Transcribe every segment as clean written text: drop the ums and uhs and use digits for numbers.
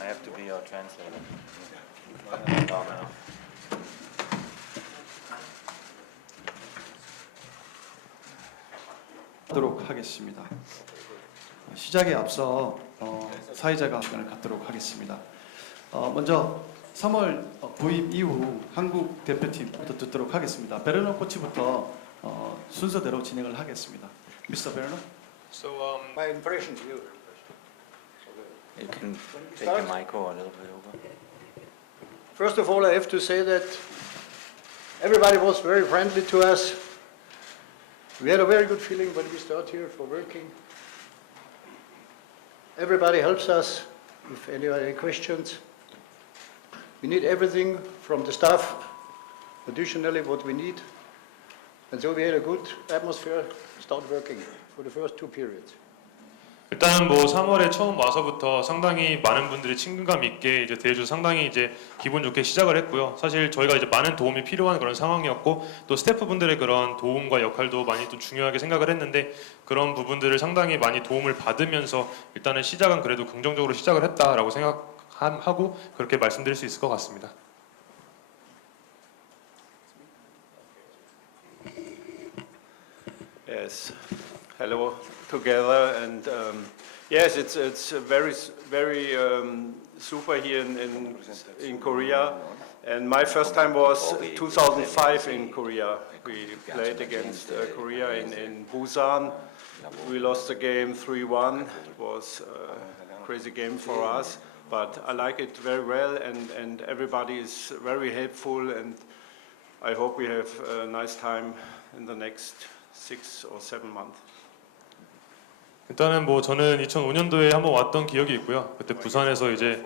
I have to be your translator. 하도록 하겠습니다. 시작에 앞서 사회자 답변을 갖도록 하겠습니다. 먼저 3월 부임 이후 한국 대표팀부터 듣도록 하겠습니다. 베르너 코치부터 순서대로 진행을 하겠습니다. Mr. Berno. So My impression to you. You can take the micro a little bit over. First of all, I have to say that everybody was very friendly to us. We had a very good feeling when we start here for working. Everybody helps us if anyone has any questions. We need everything from the staff, additionally what we need. And so we had a good atmosphere to start working for the first two periods. 일단은 뭐 3월에 처음 와서부터 상당히 많은 분들이 친근감 있게 이제 대해주셔서 상당히 이제 기분 좋게 시작을 했고요. 사실 저희가 이제 많은 도움이 필요한 그런 상황이었고 또 스태프분들의 그런 도움과 역할도 많이 또 중요하게 생각을 했는데 그런 부분들을 상당히 많이 도움을 받으면서 일단은 시작은 그래도 긍정적으로 시작을 했다라고 생각하고 그렇게 말씀드릴 수 있을 것 같습니다. Yes, hello together, and yes, it's very super here in Korea. And my first time was 2005 in Korea. We played against Korea in Busan. We lost the game 3-1. It was a crazy game for us, but I like it very well, and everybody is very helpful, and I hope we have a nice time in the next 6 or 7 months. 일단은 뭐 저는 2005년도에 한번 왔던 기억이 있고요. 그때 부산에서 이제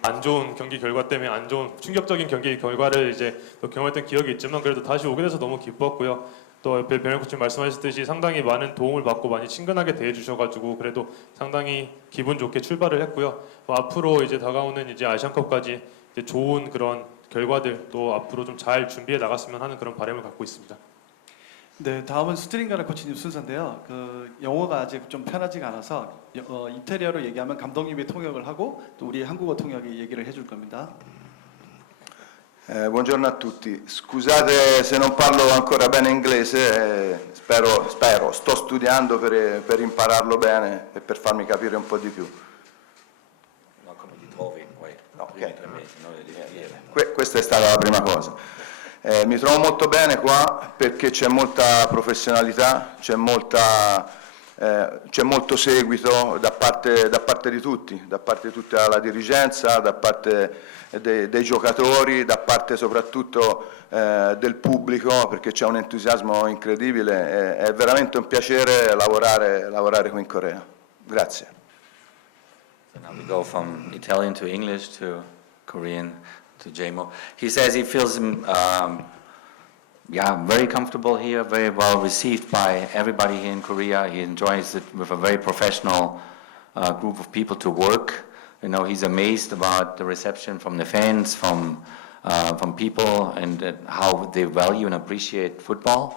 안 좋은 경기 결과 때문에 안 좋은 충격적인 경기 결과를 이제 또 경험했던 기억이 있지만 그래도 다시 오게 돼서 너무 기뻤고요. 또 옆에 변혁 코치 말씀하셨듯이 상당히 많은 도움을 받고 많이 친근하게 대해주셔가지고 그래도 상당히 기분 좋게 출발을 했고요. 앞으로 이제 다가오는 이제 아시안컵까지 이제 좋은 그런 결과들 또 앞으로 좀 잘 준비해 나갔으면 하는 그런 바람을 갖고 있습니다. 네, 다음은 스트링가라 코치님 순서인데요. 영어가 아직 좀 편하지가 않아서 이태리어로 얘기하면 감독님이 통역을 하고 또 우리 한국어 통역이 얘기를 해줄 겁니다. Buongiorno a tutti. Scusate se non parlo ancora bene inglese, sto studiando per impararlo bene e per farmi capire un po' di più. Questa è stata la prima cosa. Mi trovo molto bene qua perché c'è molta professionalità, c'è molto seguito da parte di tutti, da parte di tutta la dirigenza, da parte dei giocatori, da parte soprattutto del pubblico, perché c'è un entusiasmo incredibile. È veramente un piacere lavorare qui in Corea. Grazie. So now we go from Italian to English to Korean to JMO. He says he feels very comfortable here, very well received by everybody here in Korea. He enjoys it with a very professional group of people to work. You know, he's amazed about the reception from the fans, from people, and how they value and appreciate football.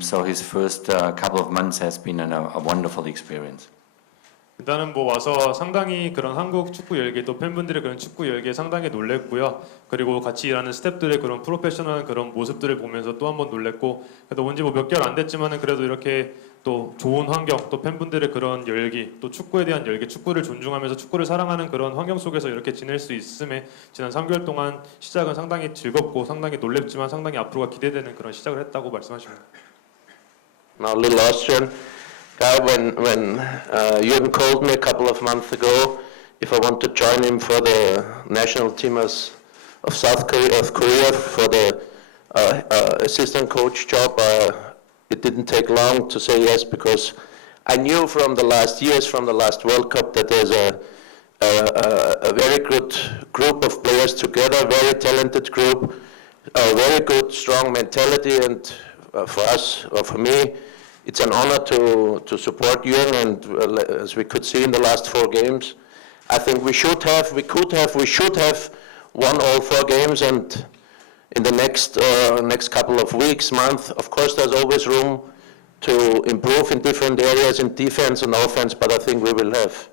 So his first couple of months has been a wonderful experience. 일단은 뭐 와서 상당히 그런 한국 축구 열기 또 팬분들의 그런 축구 열기에 상당히 놀랬고요. 그리고 같이 일하는 스태프들의 그런 프로페셔널한 그런 모습들을 보면서 또 한 번 놀랬고 그래도 온 지 뭐 몇 개월 안 됐지만은 그래도 이렇게 또 좋은 환경 또 팬분들의 그런 열기 또 축구에 대한 열기 축구를 존중하면서 축구를 사랑하는 그런 환경 속에서 이렇게 지낼 수 있음에 지난 3개월 동안 시작은 상당히 즐겁고 상당히 놀랍지만 상당히 앞으로가 기대되는 그런 시작을 했다고 말씀하십니다. Now, little Austrian. When Jürgen called me a couple of months ago if I want to join him for the national team of Korea for the assistant coach job, it didn't take long to say yes because I knew from the last years, from the last World Cup, that there's a very good group of players together, very talented group, a very good, strong mentality, and for us, or for me, it's an honor to support Jürgen, and as we could see in the last 4 games, I think we should have won all 4 games, and in the next couple of weeks, month, of course, there's always room to improve in different areas in defense and offense, but I think we will have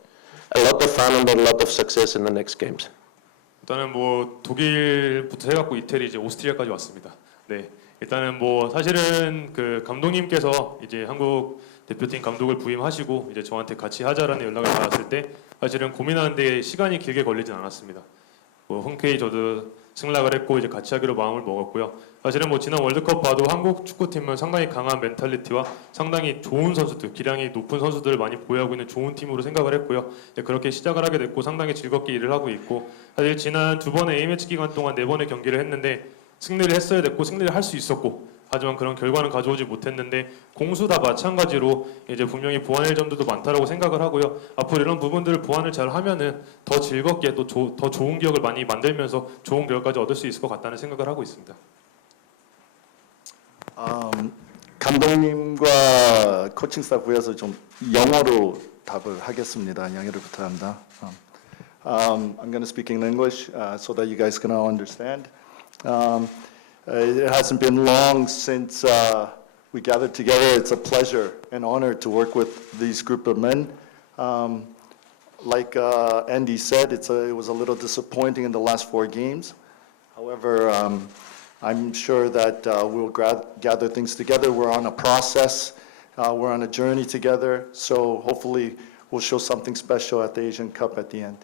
a lot of fun and a lot of success in the next games. 일단은 뭐 독일부터 해갖고 이태리 이제 오스트리아까지 왔습니다. 네, 일단은 뭐 사실은 그 감독님께서 이제 한국 대표팀 감독을 부임하시고 이제 저한테 같이 하자라는 연락을 받았을 때 사실은 고민하는데 시간이 길게 걸리진 않았습니다. 뭐 흔쾌히 저도 승낙을 했고 이제 같이 하기로 마음을 먹었고요. 사실은 뭐 지난 월드컵 봐도 한국 축구팀은 상당히 강한 멘탈리티와 상당히 좋은 선수들, 기량이 높은 선수들을 많이 보유하고 있는 좋은 팀으로 생각을 했고요. 그렇게 시작을 하게 됐고 상당히 즐겁게 일을 하고 있고 사실 지난 두 번의 A매치 기간 동안 4번의 경기를 했는데 승리를 했어야 됐고 승리를 할 수 있었고 하지만 그런 결과는 가져오지 못했는데 공수 다 마찬가지로 이제 분명히 보완할 점들도 많다라고 생각을 하고요. 앞으로 이런 부분들을 보완을 잘 하면은 더 즐겁게 또 더 좋은 기억을 많이 만들면서 좋은 결과까지 얻을 수 있을 것 같다는 생각을 하고 있습니다. 감독님과 코칭 스타프 위해서 좀 영어로 답을 하겠습니다. 양해를 부탁합니다. I'm going to speak in English so that you guys can all understand. It hasn't been long since we gathered together. It's a pleasure and honor to work with these group of men. Like Andy said, it was a little disappointing in the last 4 games. However, I'm sure that we'll gather things together. We're on a process. We're on a journey together. So hopefully we'll show something special at the Asian Cup at the end.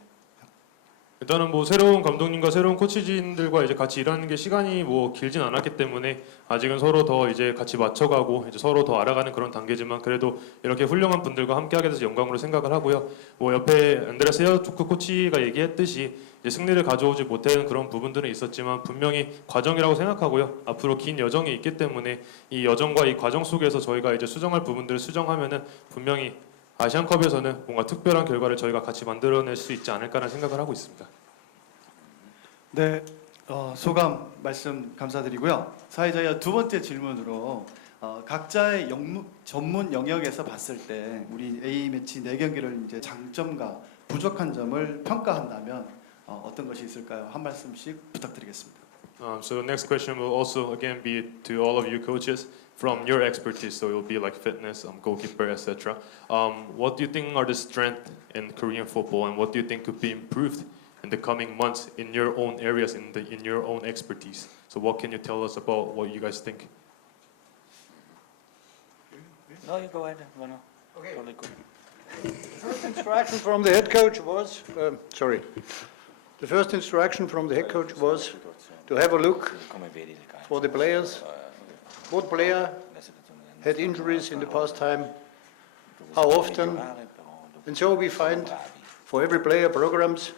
일단은 뭐 새로운 감독님과 새로운 코치진들과 이제 같이 일하는 게 시간이 뭐 길진 않았기 때문에 아직은 서로 더 이제 같이 맞춰가고 이제 서로 더 알아가는 그런 단계지만 그래도 이렇게 훌륭한 분들과 함께하게 돼서 영광으로 생각을 하고요. 뭐 옆에 안드레스 헤어초크 코치가 얘기했듯이 이제 승리를 가져오지 못하는 그런 부분들은 있었지만 분명히 과정이라고 생각하고요. 앞으로 긴 여정이 있기 때문에 이 여정과 이 과정 속에서 저희가 이제 수정할 부분들을 수정하면은 분명히 아시안컵에서는 뭔가 특별한 결과를 저희가 같이 만들어낼 수 있지 않을까라는 생각을 하고 있습니다. 네, 소감 말씀 감사드리고요. 사회자의 두 번째 질문으로 각자의 전문 영역에서 봤을 때 우리 A 매치 4경기를 이제 장점과 부족한 점을 평가한다면 어떤 것이 있을까요? 한 말씀씩 부탁드리겠습니다. So the next question will also again be to all of you coaches from your expertise. So it will be like fitness, goalkeeper, etc. What do you think are the strengths in Korean football, and what do you think could be improved in the coming months in your own areas, in your own expertise? So what can you tell us about what you guys think? No, you go ahead. No, no. Okay. Totally good. First instruction from the head coach was, the first instruction from the head coach was to have a look for the players. What player had injuries in the past time? How often? And so we find for every player programs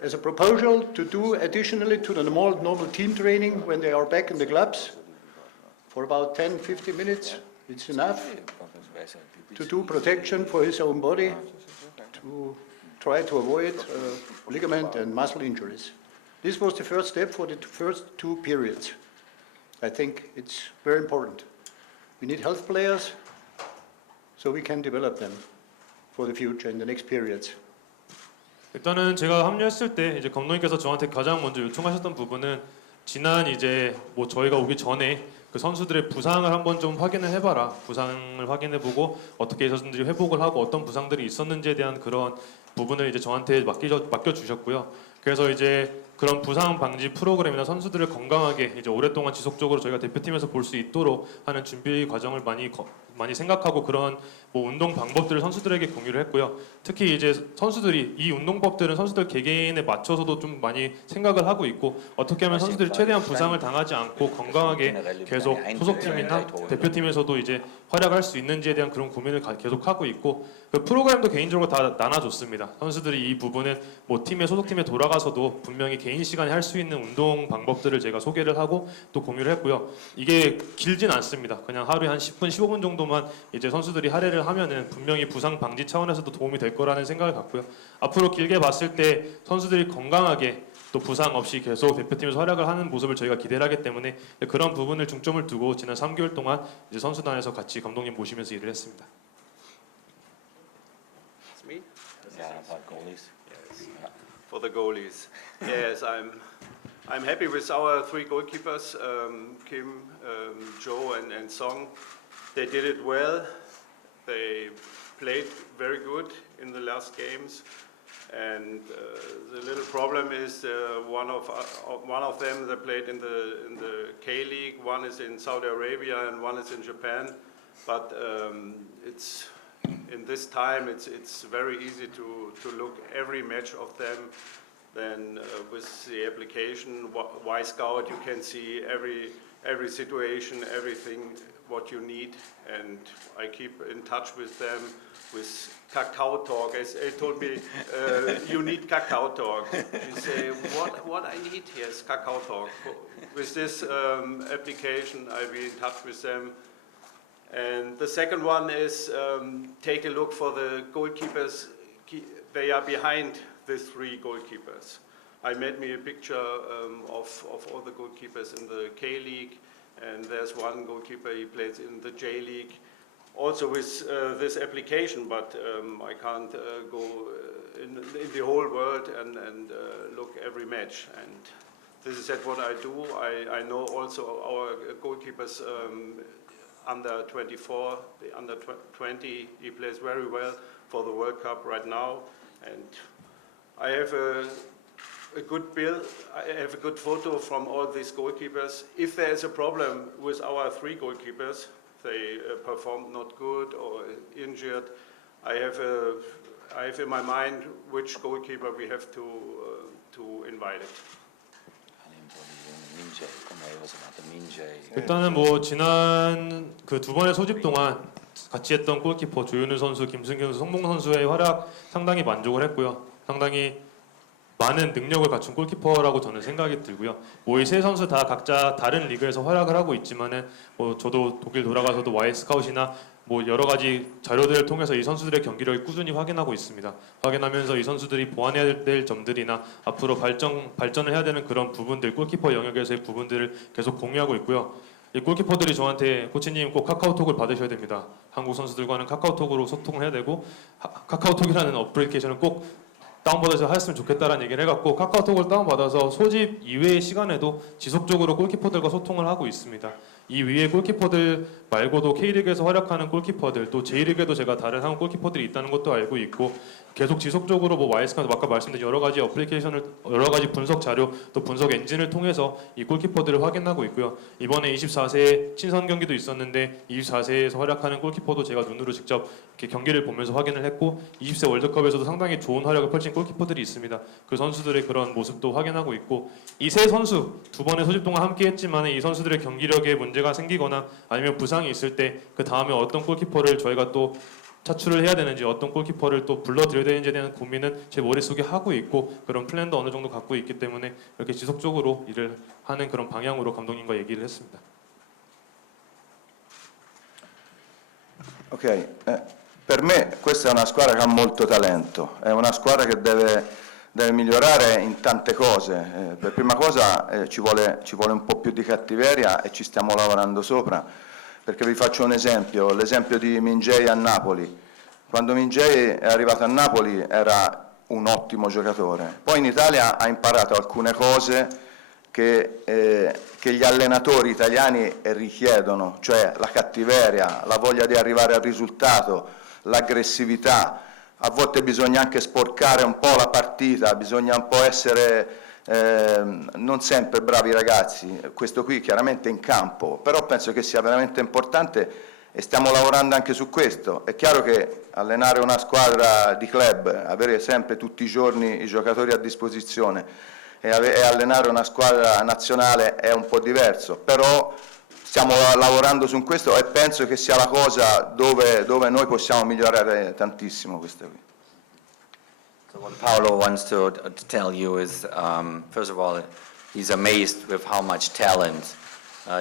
as a proposal to do additionally to the normal team training when they are back in the clubs for about 10-15 minutes. It's enough to do protection for his own body, to try to avoid ligament and muscle injuries. This was the first step for the first 2 periods. I think it's very important. We need health players so we can develop them for the future in the next periods. 일단은 제가 합류했을 때 이제 감독님께서 저한테 가장 먼저 요청하셨던 부분은 지난 이제 뭐 저희가 오기 전에 그 선수들의 부상을 한번 좀 확인을 해봐라. 부상을 확인해보고 어떻게 선수들이 회복을 하고 어떤 부상들이 있었는지에 대한 그런 부분을 이제 저한테 맡겨주셨고요. 그래서 이제 그런 부상 방지 프로그램이나 선수들을 건강하게 이제 오랫동안 지속적으로 저희가 대표팀에서 볼 수 있도록 하는 준비 과정을 많이 생각하고 그런 뭐 운동 방법들을 선수들에게 공유를 했고요. 특히 이제 선수들이 이 운동법들은 선수들 개개인에 맞춰서도 좀 많이 생각을 하고 있고 어떻게 하면 선수들이 최대한 부상을 당하지 않고 건강하게 계속 소속팀이나 대표팀에서도 이제 활약할 수 있는지에 대한 그런 고민을 계속 하고 있고 그 프로그램도 개인적으로 다 나눠줬습니다. 선수들이 이 부분은 뭐 팀의 소속팀에 돌아가서도 분명히 개인 시간에 할 수 있는 운동 방법들을 제가 소개를 하고 또 공유를 했고요. 이게 길진 않습니다. 그냥 하루에 한 10분, 15분 정도만 이제 선수들이 할애를 하면은 분명히 부상 방지 차원에서도 도움이 될 거라는 생각을 갖고요. 앞으로 길게 봤을 때 선수들이 건강하게 또 부상 없이 계속 대표팀에서 활약을 하는 모습을 저희가 기대를 하기 때문에 그런 부분을 중점을 두고 지난 3개월 동안 이제 선수단에서 같이 감독님 모시면서 일을 했습니다. It's me? Yeah, about goalies. For the goalies. Yes, I'm happy with our three goalkeepers, Kim, Joe, and Song. They did it well. They played very good in the last games. And the little problem is one of them that played in the K-League. One is in Saudi Arabia and one is in Japan. But it's in this time it's very easy to look every match of them. Then with the application Y-Scout, you can see every situation, everything what you need, and I keep in touch with them with Kakao Talk. As they told me, you need Kakao Talk. You say, what I need here is Kakao Talk. With this application, I'll be in touch with them. And the second one is take a look for the goalkeepers. They are behind the three goalkeepers. I made me a picture of all the goalkeepers in the K-League, and there's one goalkeeper, he plays in the J-League, also with this application, but I can't go in the whole world and look every match. And this is what I do. I know also our goalkeepers under 24, the under 20, he plays very well for the World Cup right now. And I have a good bill, I have a good photo from all these goalkeepers. If there is a problem with our three goalkeepers, they performed not good or injured, I have in my mind which goalkeeper we have to invite it. 일단은 뭐 지난 그 두 번의 소집 동안 같이 했던 골키퍼 조윤우 선수, 김승규 선수, 송봉 선수의 활약 상당히 만족을 했고요. 상당히 많은 능력을 갖춘 골키퍼라고 저는 생각이 들고요. 뭐 이 세 선수 다 각자 다른 리그에서 활약을 하고 있지만은 뭐 저도 독일 돌아가서도 Y 스카웃이나 뭐 여러 가지 자료들을 통해서 이 선수들의 경기력을 꾸준히 확인하고 있습니다. 확인하면서 이 선수들이 보완해야 될 점들이나 앞으로 발전을 해야 되는 그런 부분들, 골키퍼 영역에서의 부분들을 계속 공유하고 있고요. 이 골키퍼들이 저한테 코치님 꼭 카카오톡을 받으셔야 됩니다. 한국 선수들과는 카카오톡으로 소통을 해야 되고 카카오톡이라는 어플리케이션을 꼭 다운받아서 하였으면 좋겠다라는 얘기를 해갖고 카카오톡을 다운받아서 소집 이외의 시간에도 지속적으로 골키퍼들과 소통을 하고 있습니다. 이 위에 골키퍼들 말고도 K리그에서 활약하는 골키퍼들 또 J리그에도 제가 다른 한국 골키퍼들이 있다는 것도 알고 있고 계속 지속적으로 뭐 YS카도 아까 말씀드린 여러 가지 어플리케이션을 여러 가지 분석 자료 또 분석 엔진을 통해서 이 골키퍼들을 확인하고 있고요. 이번에 24세 친선 경기도 있었는데 24세에서 활약하는 골키퍼도 제가 눈으로 직접 이렇게 경기를 보면서 확인을 했고 20세 월드컵에서도 상당히 좋은 활약을 펼친 골키퍼들이 있습니다. 그 선수들의 그런 모습도 확인하고 있고 이 세 선수 두 번의 소집 동안 함께했지만 이 선수들의 경기력에 문제가 생기거나 아니면 부상이 있을 때 그 다음에 어떤 골키퍼를 저희가 또 차출을 해야 되는지 어떤 골키퍼를 또 불러들여야 되는지에 대한 고민은 제 머릿속에 하고 있고 그런 플랜도 어느 정도 갖고 있기 때문에 이렇게 지속적으로 일을 하는 그런 방향으로 감독님과 얘기를 했습니다. Ok, per me questa è una squadra che ha molto talento, è una squadra che deve migliorare in tante cose. Per prima cosa ci vuole un po' più di cattiveria e ci stiamo lavorando sopra. Perché vi faccio un esempio, l'esempio di Min-jae a Napoli. Quando Min-jae è arrivato a Napoli era un ottimo giocatore, poi in Italia ha imparato alcune cose che gli allenatori italiani richiedono, cioè la cattiveria, la voglia di arrivare al risultato, l'aggressività. A volte bisogna anche sporcare un po' la partita, bisogna un po' essere non sempre bravi ragazzi, questo qui chiaramente in campo, però penso che sia veramente importante e stiamo lavorando anche su questo. È chiaro che allenare una squadra di club, avere sempre tutti i giorni i giocatori a disposizione e allenare una squadra nazionale è un po' diverso, però stiamo lavorando su questo e penso che sia la cosa dove noi possiamo migliorare tantissimo questa qui. So what Paolo wants to tell you is, first of all, he's amazed with how much talent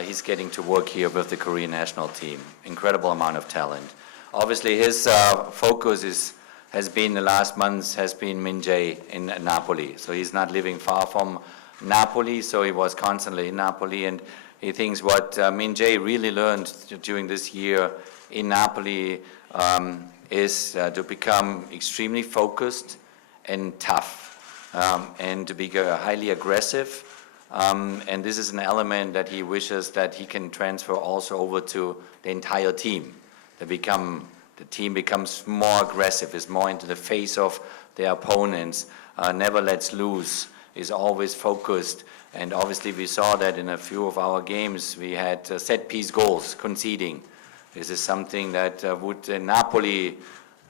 he's getting to work here with the Korean national team. Incredible amount of talent. Obviously, his focus has been the last months has been Min-jae in Napoli. So he's not living far from Napoli, so he was constantly in Napoli, and he thinks what Min-jae really learned during this year in Napoli is to become extremely focused and tough, and to be highly aggressive, And this is an element that he wishes that he can transfer also over to the entire team. The team becomes more aggressive, is more into the face of their opponents, never lets loose, is always focused. And obviously we saw that in a few of our games we had set-piece goals conceding. This is something that would Napoli,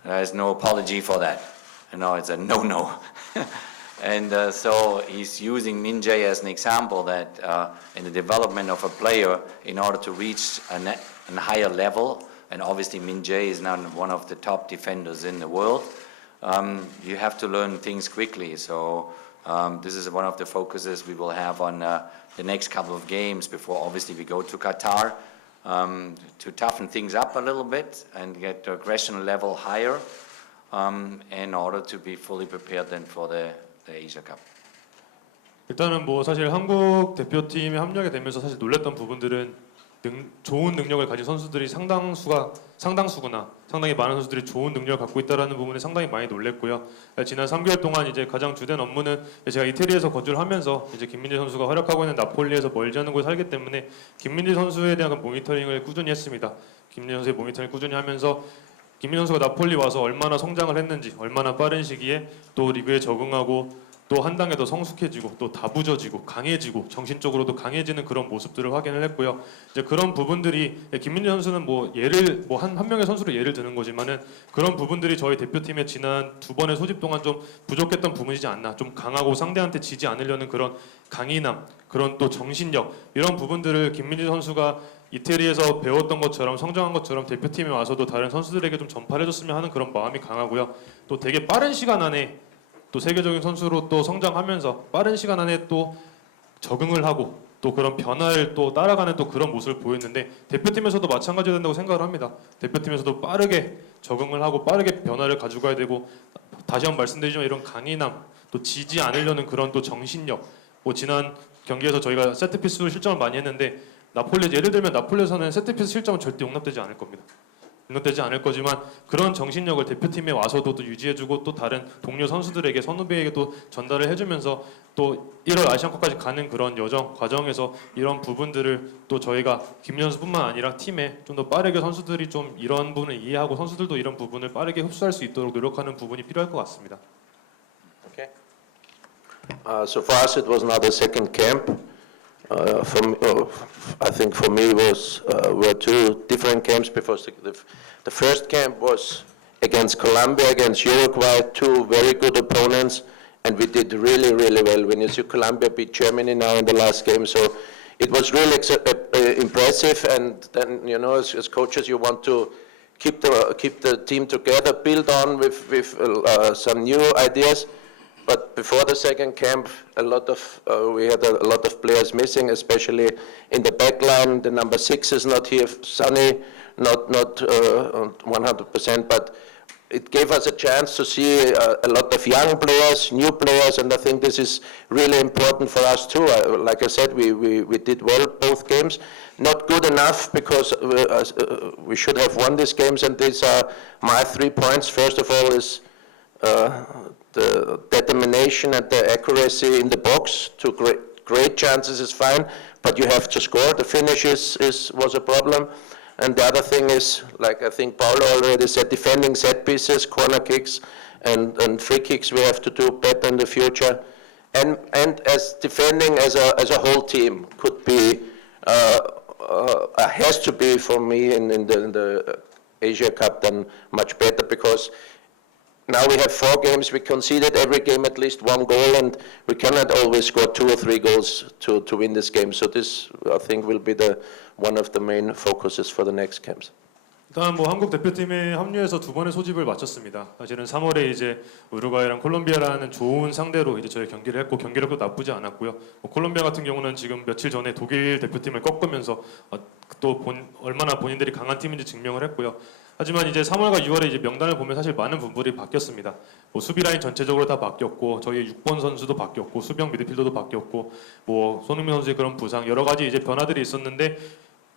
there's no apology for that. You know, it's a no-no. And so he's using Min-jae as an example that in the development of a player, in order to reach a higher level, and obviously Min-jae is now one of the top defenders in the world, you have to learn things quickly. So this is one of the focuses we will have on the next couple of games before obviously we go to Qatar, to toughen things up a little bit and get the aggression level higher in order to be fully prepared then for the Asia Cup. 일단은 뭐 사실 한국 대표팀에 합류하게 되면서 사실 놀랬던 부분들은 좋은 능력을 가진 선수들이 상당수구나, 상당히 많은 선수들이 좋은 능력을 갖고 있다라는 부분에 상당히 많이 놀랬고요. 지난 3개월 동안 이제 가장 주된 업무는 제가 이태리에서 거주를 하면서 이제 김민재 선수가 활약하고 있는 나폴리에서 멀지 않은 곳에 살기 때문에 김민재 선수에 대한 모니터링을 꾸준히 했습니다. 김민재 선수의 모니터링을 꾸준히 하면서 김민재 선수가 나폴리 와서 얼마나 성장을 했는지, 얼마나 빠른 시기에 또 리그에 적응하고 또 한 단계 더 성숙해지고 또 다부져지고 강해지고 정신적으로도 강해지는 그런 모습들을 확인을 했고요. 이제 그런 부분들이 김민재 선수는 한 명의 선수로 예를 드는 거지만은 그런 부분들이 저희 대표팀의 지난 2번의 소집 동안 좀 부족했던 부분이지 않나. 좀 강하고 상대한테 지지 않으려는 그런 강인함, 그런 또 정신력, 이런 부분들을 김민재 선수가 이태리에서 배웠던 것처럼 성장한 것처럼 대표팀에 와서도 다른 선수들에게 좀 전파를 해줬으면 하는 그런 마음이 강하고요. 또 되게 빠른 시간 안에 또 세계적인 선수로 또 성장하면서 빠른 시간 안에 또 적응을 하고 또 그런 변화를 또 따라가는 또 그런 모습을 보였는데 대표팀에서도 마찬가지가 된다고 생각을 합니다. 대표팀에서도 빠르게 적응을 하고 빠르게 변화를 가져가야 되고, 다시 한번 말씀드리지만 이런 강인함, 또 지지 않으려는 그런 또 정신력, 뭐 지난 경기에서 저희가 세트피스로 실점을 많이 했는데 예를 들면 나폴리에서는 세트피스 실점은 절대 용납되지 않을 겁니다. 용납되지 않을 거지만 그런 정신력을 대표팀에 와서도 또 유지해주고 또 다른 동료 선수들에게, 선후배에게도 전달을 해주면서 또 1월 아시안컵까지 가는 그런 과정에서 이런 부분들을 또 저희가 김민재 선수뿐만 아니라 팀에 좀 더 빠르게 선수들이 좀 이런 부분을 이해하고 선수들도 이런 부분을 빠르게 흡수할 수 있도록 노력하는 부분이 필요할 것 같습니다. Okay. So for us it was not a second camp. I think for me were two different camps, because the first camp was against Colombia, against Uruguay, two very good opponents, and we did really, really well. When you see Colombia beat Germany now in the last game, so it was really impressive. And then, you know, as coaches, you want to keep the team together, build on with some new ideas. But before the second camp, we had a lot of players missing, especially in the back line. The number 6 is not here, Sonny, not 100%, but it gave us a chance to see a lot of young players, new players, and I think this is really important for us too. Like I said, we did well both games. Not good enough, because we should have won these games, and these are my 3 points. First of all is the determination and the accuracy in the box. To great chances is fine, but you have to score. The finish was a problem. And the other thing is, like I think Paulo already said, defending set pieces, corner kicks, and free kicks we have to do better in the future. And as defending as a whole team could be, has to be for me in the Asia Cup then much better, because now we have 4 games. We conceded every game at least 1 goal, and we cannot always score 2 or 3 goals to win this game. So this, I think, will be one of the main focuses for the next camps. 일단 한국 대표팀에 합류해서 2번의 소집을 마쳤습니다. 사실은 3월에 이제 우루과이랑 콜롬비아라는 좋은 상대로 이제 저희 경기를 했고, 경기력도 나쁘지 않았고요. 콜롬비아 같은 경우는 지금 며칠 전에 독일 대표팀을 꺾으면서 또 얼마나 본인들이 강한 팀인지 증명을 했고요. 하지만 이제 3월과 6월에 이제 명단을 보면 사실 많은 부분들이 바뀌었습니다. 수비 라인 전체적으로 다 바뀌었고, 저희 6번 선수도 바뀌었고, 수비형 미드필더도 바뀌었고, 손흥민 선수의 그런 부상, 여러 가지 이제 변화들이 있었는데,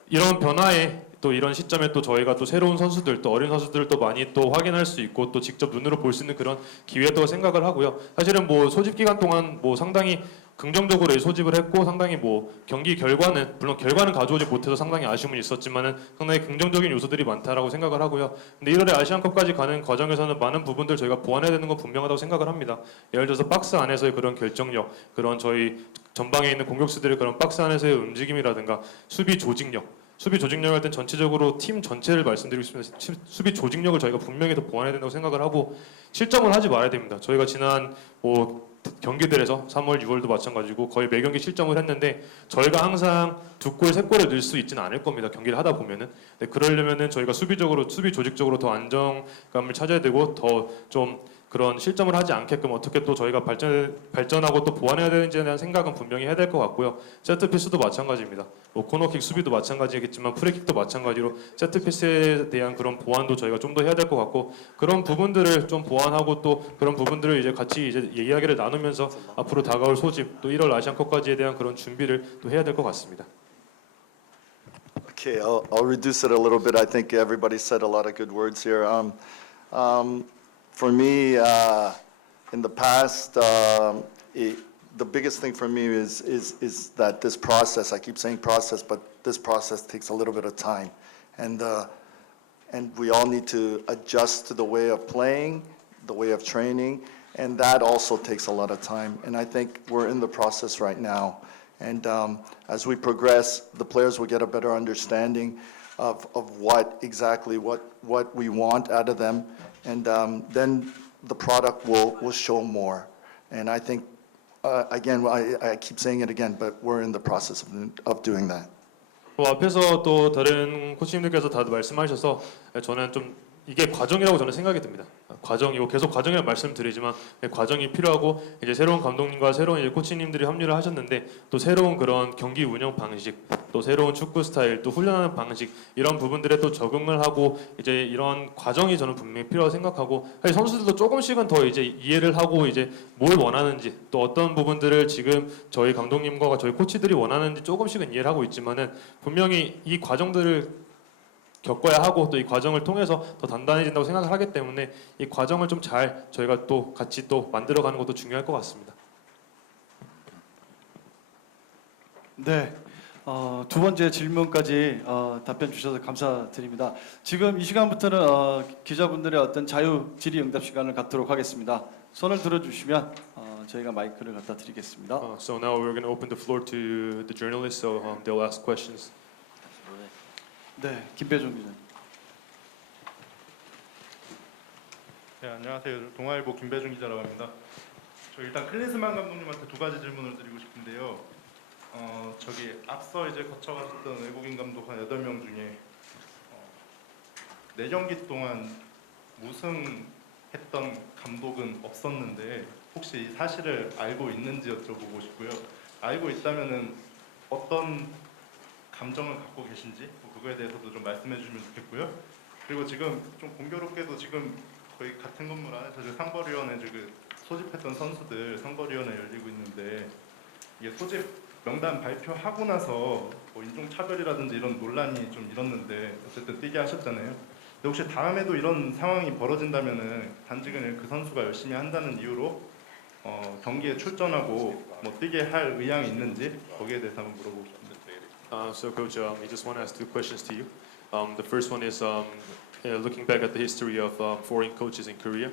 이런 변화에 또 이런 시점에 또 저희가 또 새로운 선수들, 또 어린 선수들을 또 많이 또 확인할 수 있고, 또 직접 눈으로 볼 수 있는 그런 기회였다고 생각을 하고요. 사실은 소집 기간 동안 상당히 긍정적으로 소집을 했고 상당히 뭐 경기 결과는 물론 결과는 가져오지 못해서 상당히 아쉬움은 있었지만은 상당히 긍정적인 요소들이 많다라고 생각을 하고요. 근데 1월에 아시안컵까지 가는 과정에서는 많은 부분들 저희가 보완해야 되는 건 분명하다고 생각을 합니다. 예를 들어서 박스 안에서의 그런 결정력, 그런 저희 전방에 있는 공격수들의 그런 박스 안에서의 움직임이라든가 수비 조직력 할 땐 전체적으로 팀 전체를 말씀드리고 싶습니다. 수비 조직력을 저희가 분명히 더 보완해야 된다고 생각을 하고 실점을 하지 말아야 됩니다. 저희가 지난 뭐 경기들에서 3월, 6월도 마찬가지고 거의 매 경기 실점을 했는데 저희가 항상 2골, 3골을 넣을 수 있지는 않을 겁니다. 경기를 하다 보면은. 그러려면은 저희가 수비 조직적으로 더 안정감을 찾아야 되고 더 좀 그런 실점을 하지 않게끔 어떻게 또 저희가 발전하고 또 보완해야 되는지에 대한 생각은 분명히 해야 될 것 같고요. 세트피스도 마찬가지입니다. 뭐 코너킥 수비도 마찬가지겠지만 프리킥도 마찬가지로 세트피스에 대한 그런 보완도 저희가 좀 더 해야 될 것 같고 그런 부분들을 좀 보완하고 또 그런 부분들을 이제 같이 이제 이야기를 나누면서 앞으로 다가올 소집 또 1월 아시안컵까지에 대한 그런 준비를 또 해야 될 것 같습니다. Okay, I'll reduce it a little bit. I think everybody said a lot of good words here. For me, in the past, the biggest thing for me is that this process. I keep saying process, but this process takes a little bit of time, and we all need to adjust to the way of playing, the way of training, and that also takes a lot of time. And I think we're in the process right now. And as we progress, the players will get a better understanding of what exactly what we want out of them, and then the product will show more. And I think, again, I keep saying it again, but we're in the process of doing that. 앞에서 또 다른 코치님들께서 다들 말씀하셔서 저는 좀 이게 과정이라고 저는 생각이 듭니다. 과정이고 계속 과정이라고 말씀드리지만 과정이 필요하고 이제 새로운 감독님과 새로운 이제 코치님들이 합류를 하셨는데 또 새로운 그런 경기 운영 방식, 또 새로운 축구 스타일, 또 훈련하는 방식 이런 부분들에 또 적응을 하고 이제 이런 과정이 저는 분명히 필요하다고 생각하고 사실 선수들도 조금씩은 더 이제 이해를 하고 이제 뭘 원하는지 또 어떤 부분들을 지금 저희 감독님과 저희 코치들이 원하는지 조금씩은 이해를 하고 있지만은 분명히 이 과정들을 겪어야 하고 또 이 과정을 통해서 더 단단해진다고 생각을 하기 때문에 이 과정을 좀 잘 저희가 또 같이 또 만들어가는 것도 중요할 것 같습니다. 네, 두 번째 질문까지 답변 주셔서 감사드립니다. 지금 이 시간부터는 기자분들의 어떤 자유 질의응답 시간을 갖도록 하겠습니다. 손을 들어주시면 저희가 마이크를 갖다 드리겠습니다. So now we're going to open the floor to the journalists, so they'll ask questions. 네, 김배종 기자. 네, 안녕하세요. 동아일보 김배중 기자라고 합니다. 저 일단 클린스만 감독님한테 두 가지 질문을 드리고 싶은데요. 저기 앞서 이제 거쳐가셨던 외국인 감독 한 8명 중에 4경기 동안 무승했던 감독은 없었는데 혹시 이 사실을 알고 있는지 여쭤보고 싶고요. 알고 있다면은 어떤 감정을 갖고 계신지 그거에 대해서도 좀 말씀해 주시면 좋겠고요. 그리고 지금 좀 공교롭게도 지금 거의 같은 건물 안에서 상벌위원회 소집했던 선수들 상벌위원회 열리고 있는데 이게 소집 명단 발표하고 나서 뭐 인종차별이라든지 이런 논란이 좀 일었는데 어쨌든 뛰게 하셨잖아요. 근데 혹시 다음에도 이런 상황이 벌어진다면은 단지간에 그 선수가 열심히 한다는 이유로 경기에 출전하고 뭐 뛰게 할 의향이 있는지 거기에 대해서 한번 물어보고 싶습니다. So Coach, I just want to ask two questions to you. The first one is looking back at the history of foreign coaches in Korea.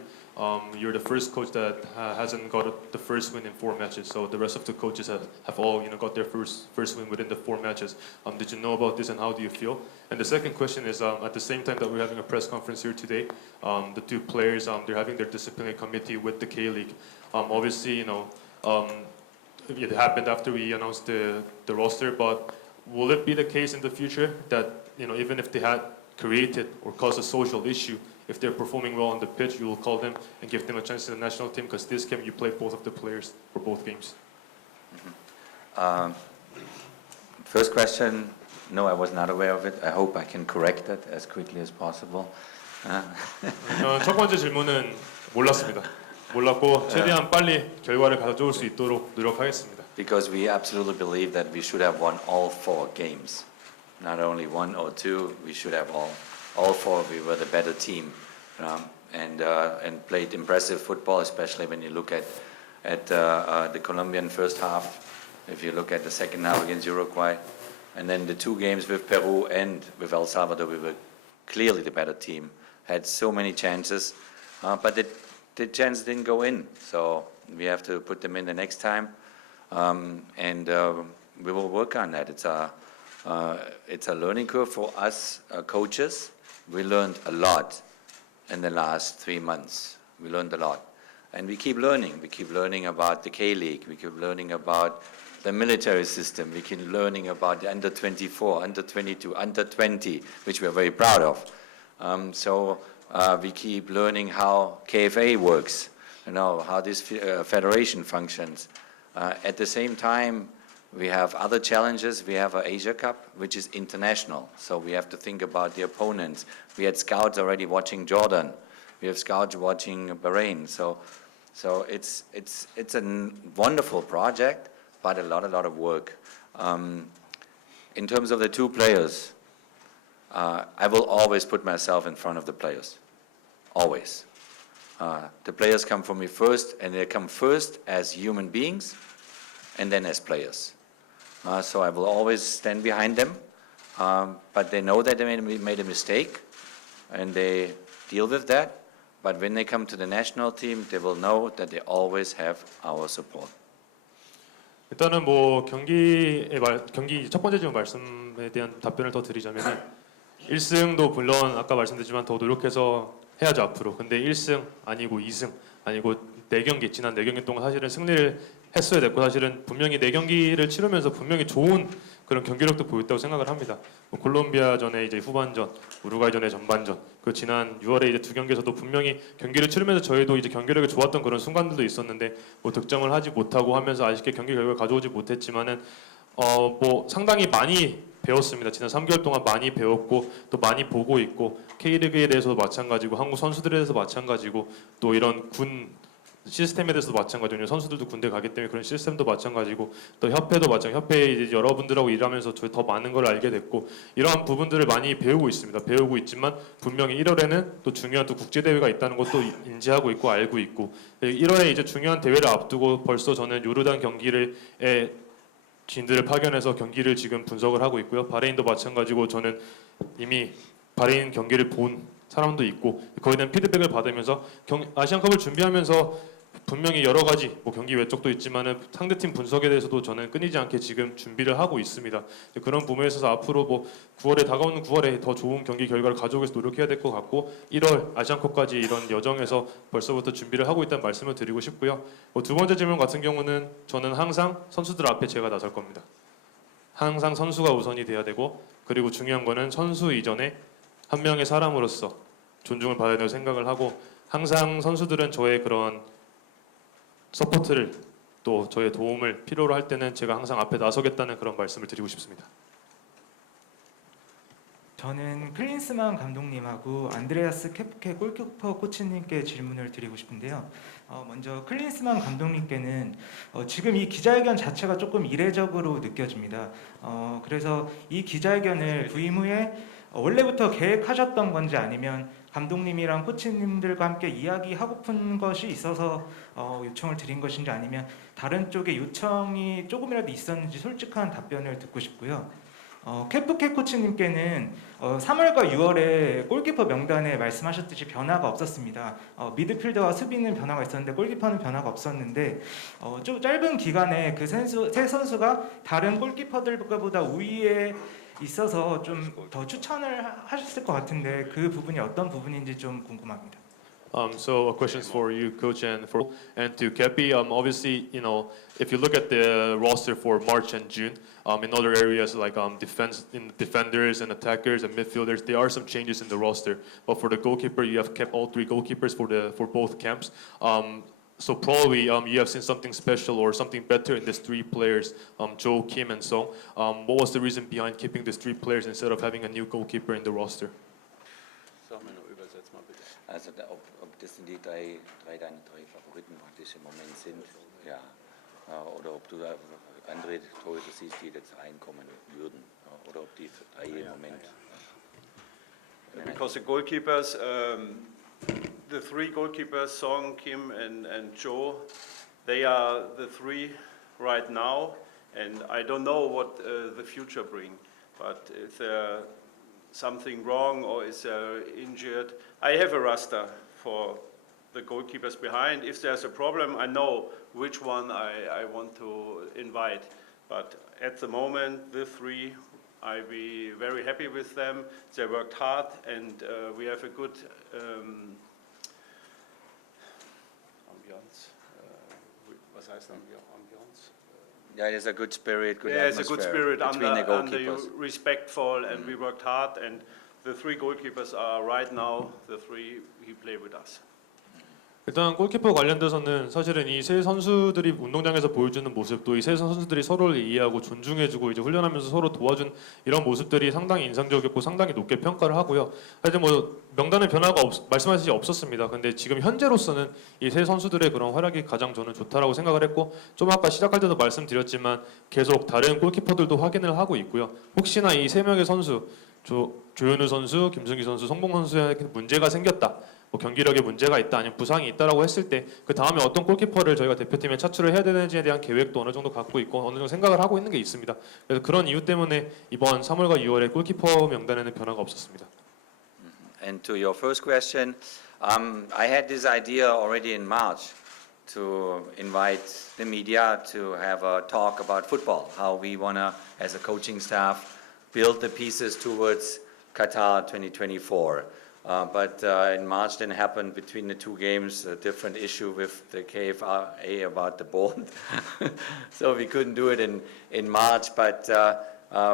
You're the first coach that hasn't got the first win in 4 matches. So the rest of the coaches have all got their first win within the 4 matches. Did you know about this and how do you feel? And the second question is at the same time that we're having a press conference here today, the two players they're having their disciplinary committee with the K-League. Obviously, it happened after we announced the roster, but will it be the case in the future that even if they had created or caused a social issue, if they're performing well on the pitch, you will call them and give them a chance in the national team? Because this game you played both of the players for both games. First question, no, I was not aware of it. I hope I can correct that as quickly as possible. 첫 번째 질문은 몰랐습니다. 몰랐고 최대한 빨리 결과를 가져올 수 있도록 노력하겠습니다. Because we absolutely believe that we should have won all 4 games. Not only 1 or 2, we should have all 4. We were the better team and played impressive football, especially when you look at at the Colombian first half, if you look at the second half against Uruguay. And then the two games with Peru and with El Salvador, we were clearly the better team. Had so many chances, but the chance didn't go in. So we have to put them in the next time, and we will work on that. It's a learning curve for us coaches. We learned a lot in the last 3 months. We learned a lot, and we keep learning. We keep learning about the K-League. We keep learning about the military system. We keep learning about the under 24, under 22, under 20, which we are very proud of. So we keep learning how KFA works, how this federation functions. At the same time, we have other challenges. We have an Asia Cup, which is international, so we have to think about the opponents. We had scouts already watching Jordan. We have scouts watching Bahrain. So it's a wonderful project, but a lot of work. In terms of the two players, I will always put myself in front of the players, always. The players come for me first, and they come first as human beings, and then as players. So I will always stand behind them, but they know that they made a mistake, and they deal with that. But when they come to the national team, they will know that they always have our support. 일단은 경기 첫 번째 질문 말씀에 대한 답변을 더 드리자면 1승도 물론 아까 말씀드렸지만 더 노력해서 해야죠 앞으로. 근데 1승 아니고 2승 아니고 지난 4경기 동안 사실은 승리를 했어야 됐고 사실은 분명히 4경기를 치르면서 분명히 좋은 그런 경기력도 보였다고 생각을 합니다. 콜롬비아 전에 이제 후반전, 우루과이 전에 전반전, 그 지난 6월에 이제 2경기에서도 분명히 경기를 치르면서 저희도 이제 경기력이 좋았던 그런 순간들도 있었는데 득점을 하지 못하고 하면서 아쉽게 경기 결과를 가져오지 못했지만은 상당히 많이 배웠습니다. 지난 3개월 동안 많이 배웠고 또 많이 보고 있고 K리그에 대해서도 마찬가지고 한국 선수들에 대해서 마찬가지고 또 이런 군 시스템에 대해서도 마찬가지고 선수들도 군대 가기 때문에 그런 시스템도 마찬가지고 또 협회도 마찬가지고 협회 이제 여러분들하고 일하면서 저희 더 많은 걸 알게 됐고 이러한 부분들을 많이 배우고 있습니다. 배우고 있지만 분명히 1월에는 또 중요한 또 국제 대회가 있다는 것도 인지하고 있고 알고 있고 1월에 이제 중요한 대회를 앞두고 벌써 저는 요르단 경기를 진들을 파견해서 경기를 지금 분석을 하고 있고요. 바레인도 마찬가지고 저는 이미 바레인 경기를 본 사람도 있고 거기에 대한 피드백을 받으면서 아시안컵을 준비하면서 분명히 여러 가지 경기 외적도 있지만은 상대팀 분석에 대해서도 저는 끊이지 않게 지금 준비를 하고 있습니다. 그런 부분에 있어서 앞으로 9월에 다가오는 9월에 더 좋은 경기 결과를 가져오기 위해서 노력해야 될 것 같고 1월 아시안컵까지 이런 여정에서 벌써부터 준비를 하고 있다는 말씀을 드리고 싶고요. 두 번째 질문 같은 경우는 저는 항상 선수들 앞에 제가 나설 겁니다. 항상 선수가 우선이 돼야 되고 그리고 중요한 거는 선수 이전에 한 명의 사람으로서 존중을 받아야 된다고 생각을 하고 항상 선수들은 저의 그런 서포트를 또 저의 도움을 필요로 할 때는 제가 항상 앞에 나서겠다는 그런 말씀을 드리고 싶습니다. 저는 클린스만 감독님하고 안드레아스 케프케 골키퍼 코치님께 질문을 드리고 싶은데요. 먼저 클린스만 감독님께는 지금 이 기자회견 자체가 조금 이례적으로 느껴집니다. 그래서 이 기자회견을 부임 후에 원래부터 계획하셨던 건지 아니면 감독님이랑 코치님들과 함께 이야기하고픈 것이 있어서 요청을 드린 것인지 아니면 다른 쪽에 요청이 조금이라도 있었는지 솔직한 답변을 듣고 싶고요. 케프케 코치님께는 3월과 6월에 골키퍼 명단에 말씀하셨듯이 변화가 없었습니다. 미드필더와 수비는 변화가 있었는데 골키퍼는 변화가 없었는데 좀 짧은 기간에 그 세 선수가 다른 골키퍼들보다 우위에 있어서 좀 더 추천을 하셨을 것 같은데 그 부분이 어떤 부분인지 좀 궁금합니다. So a questions for you, coach, and to Kepi. Obviously, if you look at the roster for March and June, in other areas like defenders and attackers and midfielders, there are some changes in the roster. But for the goalkeeper, you have kept all 3 goalkeepers for both camps. So probably you have seen something special or something better in these 3 players, Joe, Kim, and Song. What was the reason behind keeping these 3 players instead of having a new goalkeeper in the roster? Also ob das die drei deine 3 Favoriten praktisch im Moment sind, ja, oder ob du andere Torhüter siehst, die jetzt reinkommen würden, oder ob die 3 im Moment. Because the goalkeepers, the 3 goalkeepers, Song, Kim, and Joe, they are the three right now, and I don't know what the future brings. But if there's something wrong or is injured, I have a roster for the goalkeepers behind. If there's a problem, I know which one I want to invite. But at the moment, the three, I'll be very happy with them. They worked hard, and we have a good ambiance. Was heißt ambiance? Yeah, there's a good spirit, good Yeah, it's a atmosphere good spirit between the under you, goalkeepers. respectful, and we worked hard. And the three goalkeepers are right now the three who play with us. 일단 골키퍼 관련돼서는 사실은 이 세 선수들이 운동장에서 보여주는 모습도 이 세 선수들이 서로를 이해하고 존중해주고 이제 훈련하면서 서로 도와준 이런 모습들이 상당히 인상적이었고 상당히 높게 평가를 하고요. 하여튼 뭐 명단의 변화가 말씀하셨듯이 없었습니다. 근데 지금 현재로서는 이 세 선수들의 그런 활약이 가장 저는 좋다라고 생각을 했고, 좀 아까 시작할 때도 말씀드렸지만 계속 다른 골키퍼들도 확인을 하고 있고요. 혹시나 이 세 명의 선수 조현우 선수, 김승기 선수, 성봉 선수에게 문제가 생겼다, 뭐 경기력에 문제가 있다, 아니면 부상이 있다라고 했을 때 그 다음에 어떤 골키퍼를 저희가 대표팀에 차출을 해야 되는지에 대한 계획도 어느 정도 갖고 있고 어느 정도 생각을 하고 있는 게 있습니다. 그래서 그런 이유 때문에 이번 3월과 6월에 골키퍼 명단에는 변화가 없었습니다. And to your first question, I had this idea already in March to invite the media to have a talk about football, how we want to, as a coaching staff, build the pieces towards Qatar 2024. But in March then happened between the two games a different issue with the KFA about the board. So we couldn't do it in March, but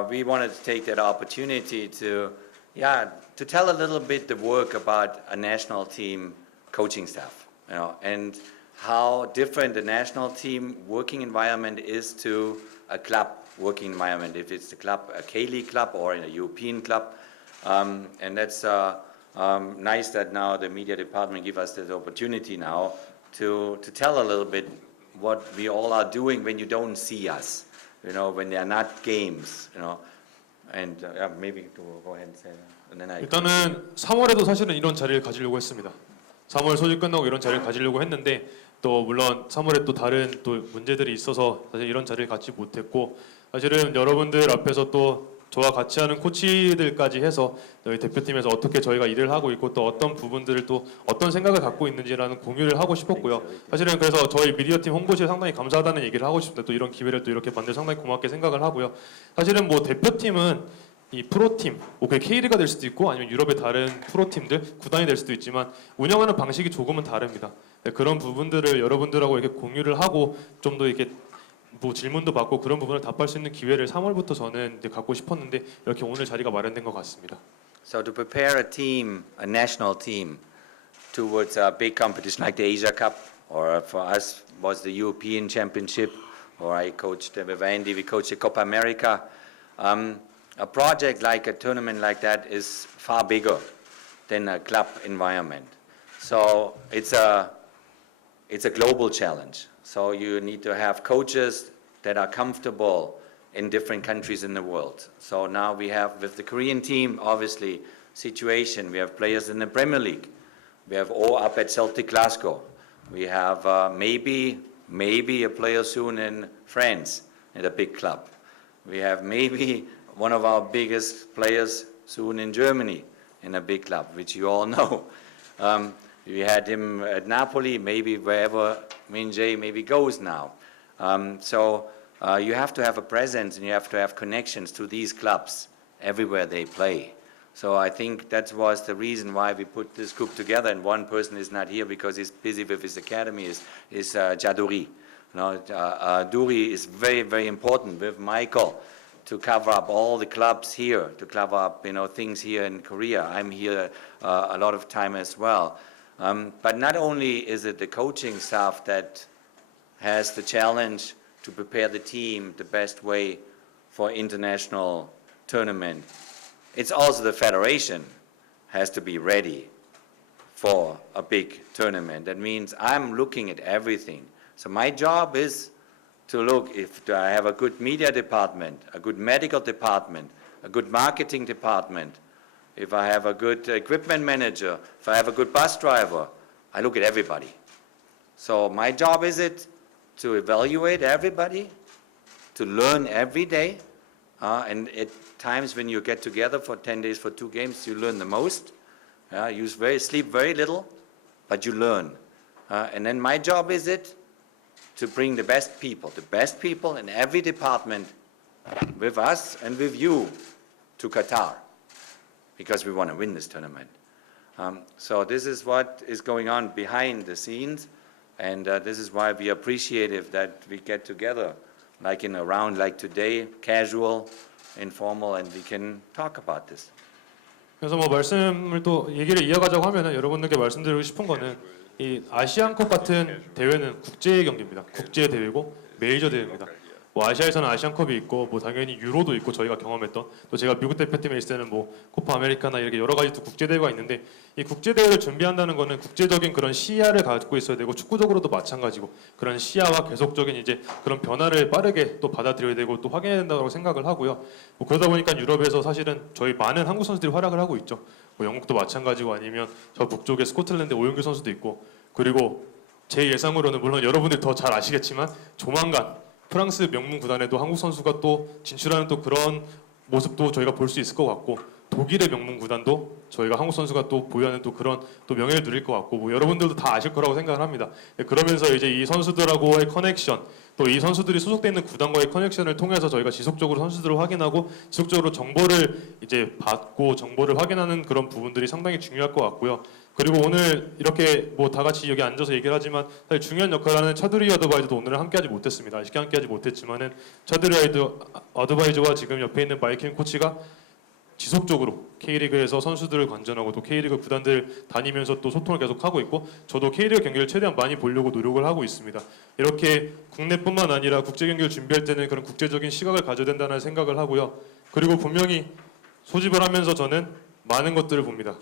we wanted to take that opportunity to tell a little bit the work about a national team coaching staff, you know, and how different the national team working environment is to a club working environment, if it's the club, a K-League club or in a European club. And that's nice that now the media department give us this opportunity now to tell a little bit what we all are doing when you don't see us, you know, when there are not games, you know. And maybe to go ahead and say that. And then 일단은 3월에도 사실은 이런 자리를 가지려고 했습니다. 3월 소집 끝나고 이런 자리를 가지려고 했는데 또 물론 3월에 또 다른 또 문제들이 있어서 사실 이런 자리를 갖지 못했고, 사실은 여러분들 앞에서 또 저와 같이 하는 코치들까지 해서 저희 대표팀에서 어떻게 저희가 일을 하고 있고 또 어떤 부분들을 또 어떤 생각을 갖고 있는지라는 공유를 하고 싶었고요. 사실은 그래서 저희 미디어팀 홍보실에 상당히 감사하다는 얘기를 하고 싶습니다. 또 이런 기회를 또 이렇게 만들 상당히 고맙게 생각을 하고요. 사실은 뭐 대표팀은 이 프로팀, 그게 K리그가 될 수도 있고 아니면 유럽의 다른 프로팀들, 구단이 될 수도 있지만 운영하는 방식이 조금은 다릅니다. 그런 부분들을 여러분들하고 이렇게 공유를 하고 좀 더 이렇게 뭐 질문도 받고 그런 부분을 답할 수 있는 기회를 3월부터 저는 이제 갖고 싶었는데 이렇게 오늘 자리가 마련된 것 같습니다. So to prepare a team, a national team, towards a big competition like the Asia Cup, or for us was the European Championship, or I coached with Andy, we coached the Copa America. A project like a tournament like that is far bigger than a club environment. So it's a global challenge. So you need to have coaches that are comfortable in different countries in the world. So now we have with the Korean team, obviously, situation. We have players in the Premier League. We have all up at Celtic Glasgow. We have maybe a player soon in France at a big club. We have maybe one of our biggest players soon in Germany in a big club, which you all know. We had him at Napoli, maybe wherever Min-jae maybe goes now. So you have to have a presence and you have to have connections to these clubs everywhere they play. So I think that was the reason why we put this group together, and one person is not here because he's busy with his academy, is Jaduri. You know, Duri is very, very important with Michael to cover up all the clubs here, to cover up, you know, things here in Korea. I'm here a lot of time as well. But not only is it the coaching staff that has the challenge to prepare the team the best way for international tournament, it's also the federation has to be ready for a big tournament. That means I'm looking at everything. So my job is to look if I have a good media department, a good medical department, a good marketing department, if I have a good equipment manager, if I have a good bus driver, I look at everybody. So my job is it to evaluate everybody, to learn every day, and at times when you get together for 10 days for 2 games, you learn the most. You sleep very little, but you learn. And then my job is it to bring the best people in every department with us and with you to Qatar, because we want to win this tournament. So this is what is going on behind the scenes, and this is why we are appreciative that we get together, like in a round like today, casual, informal, and we can talk about this. 그래서 뭐 말씀을 또 얘기를 이어가자고 하면은 여러분들께 말씀드리고 싶은 거는 이 아시안컵 같은 대회는 국제 경기입니다. 국제 대회고 메이저 대회입니다. 뭐 아시아에서는 아시안컵이 있고 뭐 당연히 유로도 있고 저희가 경험했던 또 제가 미국 대표팀에 있을 때는 뭐 코파 아메리카나 이렇게 여러 가지 또 국제 대회가 있는데 이 국제 대회를 준비한다는 거는 국제적인 그런 시야를 갖고 있어야 되고 축구적으로도 마찬가지고 그런 시야와 계속적인 이제 그런 변화를 빠르게 또 받아들여야 되고 또 확인해야 된다고 생각을 하고요. 뭐 그러다 보니까 유럽에서 사실은 저희 많은 한국 선수들이 활약을 하고 있죠. 뭐 영국도 마찬가지고 아니면 저 북쪽에 스코틀랜드 오영규 선수도 있고 그리고 제 예상으로는 물론 여러분들이 더 잘 아시겠지만 조만간 프랑스 명문 구단에도 한국 선수가 또 진출하는 또 그런 모습도 저희가 볼 수 있을 것 같고 독일의 명문 구단도 저희가 한국 선수가 또 보유하는 또 그런 또 명예를 누릴 것 같고 뭐 여러분들도 다 아실 거라고 생각을 합니다. 그러면서 이제 이 선수들하고의 커넥션 또 이 선수들이 소속돼 있는 구단과의 커넥션을 통해서 저희가 지속적으로 선수들을 확인하고 지속적으로 정보를 이제 받고 정보를 확인하는 그런 부분들이 상당히 중요할 것 같고요. 그리고 오늘 이렇게 뭐 다 같이 여기 앉아서 얘기를 하지만 사실 중요한 역할을 하는 차두리 어드바이저도 오늘은 함께하지 못했습니다. 아쉽게 함께하지 못했지만은 차두리 어드바이저와 지금 옆에 있는 마이클 코치가 지속적으로 K리그에서 선수들을 관전하고 또 K리그 구단들 다니면서 또 소통을 계속하고 있고 저도 K리그 경기를 최대한 많이 보려고 노력을 하고 있습니다. 이렇게 국내뿐만 아니라 국제 경기를 준비할 때는 그런 국제적인 시각을 가져야 된다는 생각을 하고요. 그리고 분명히 소집을 하면서 저는 많은 것들을 봅니다.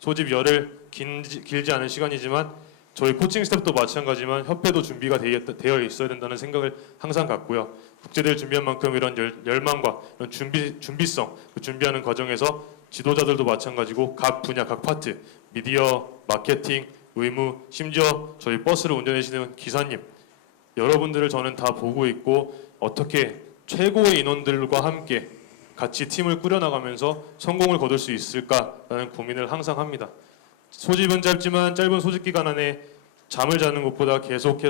소집 열흘 길지 않은 시간이지만 저희 코칭 스태프도 마찬가지지만 협회도 준비가 되어 있어야 된다는 생각을 항상 갖고요. 국제대회 준비한 만큼 이런 열망과 이런 준비성, 그 준비하는 과정에서 지도자들도 마찬가지고 각 분야, 각 파트, 미디어, 마케팅, 의무, 심지어 저희 버스를 운전해주시는 기사님, 여러분들을 저는 다 보고 있고 어떻게 최고의 인원들과 함께 같이 팀을 꾸려나가면서 성공을 거둘 수 있을까라는 고민을 항상 합니다. 소집은 짧지만 짧은 소집 기간 안에 잠을 자는 것보다 계속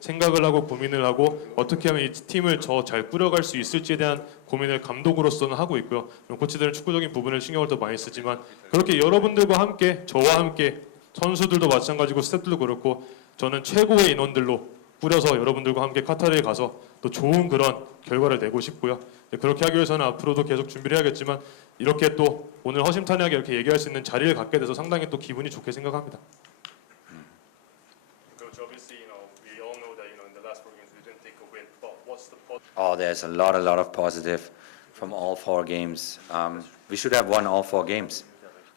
생각을 하고 고민을 하고 어떻게 하면 이 팀을 더 잘 꾸려갈 수 있을지에 대한 고민을 감독으로서는 하고 있고요. 코치들은 축구적인 부분을 신경을 더 많이 쓰지만 그렇게 여러분들과 함께 저와 함께 선수들도 마찬가지고 스태프들도 그렇고 저는 최고의 인원들로 꾸려서 여러분들과 함께 카타르에 가서 또 좋은 그런 결과를 내고 싶고요. 그렇게 하기 위해서는 앞으로도 계속 준비를 해야겠지만 이렇게 또 오늘 허심탄회하게 이렇게 얘기할 수 있는 자리를 갖게 돼서 상당히 또 기분이 좋게 생각합니다. Oh, there's a lot of positive from all 4 games. We should have won all 4 games.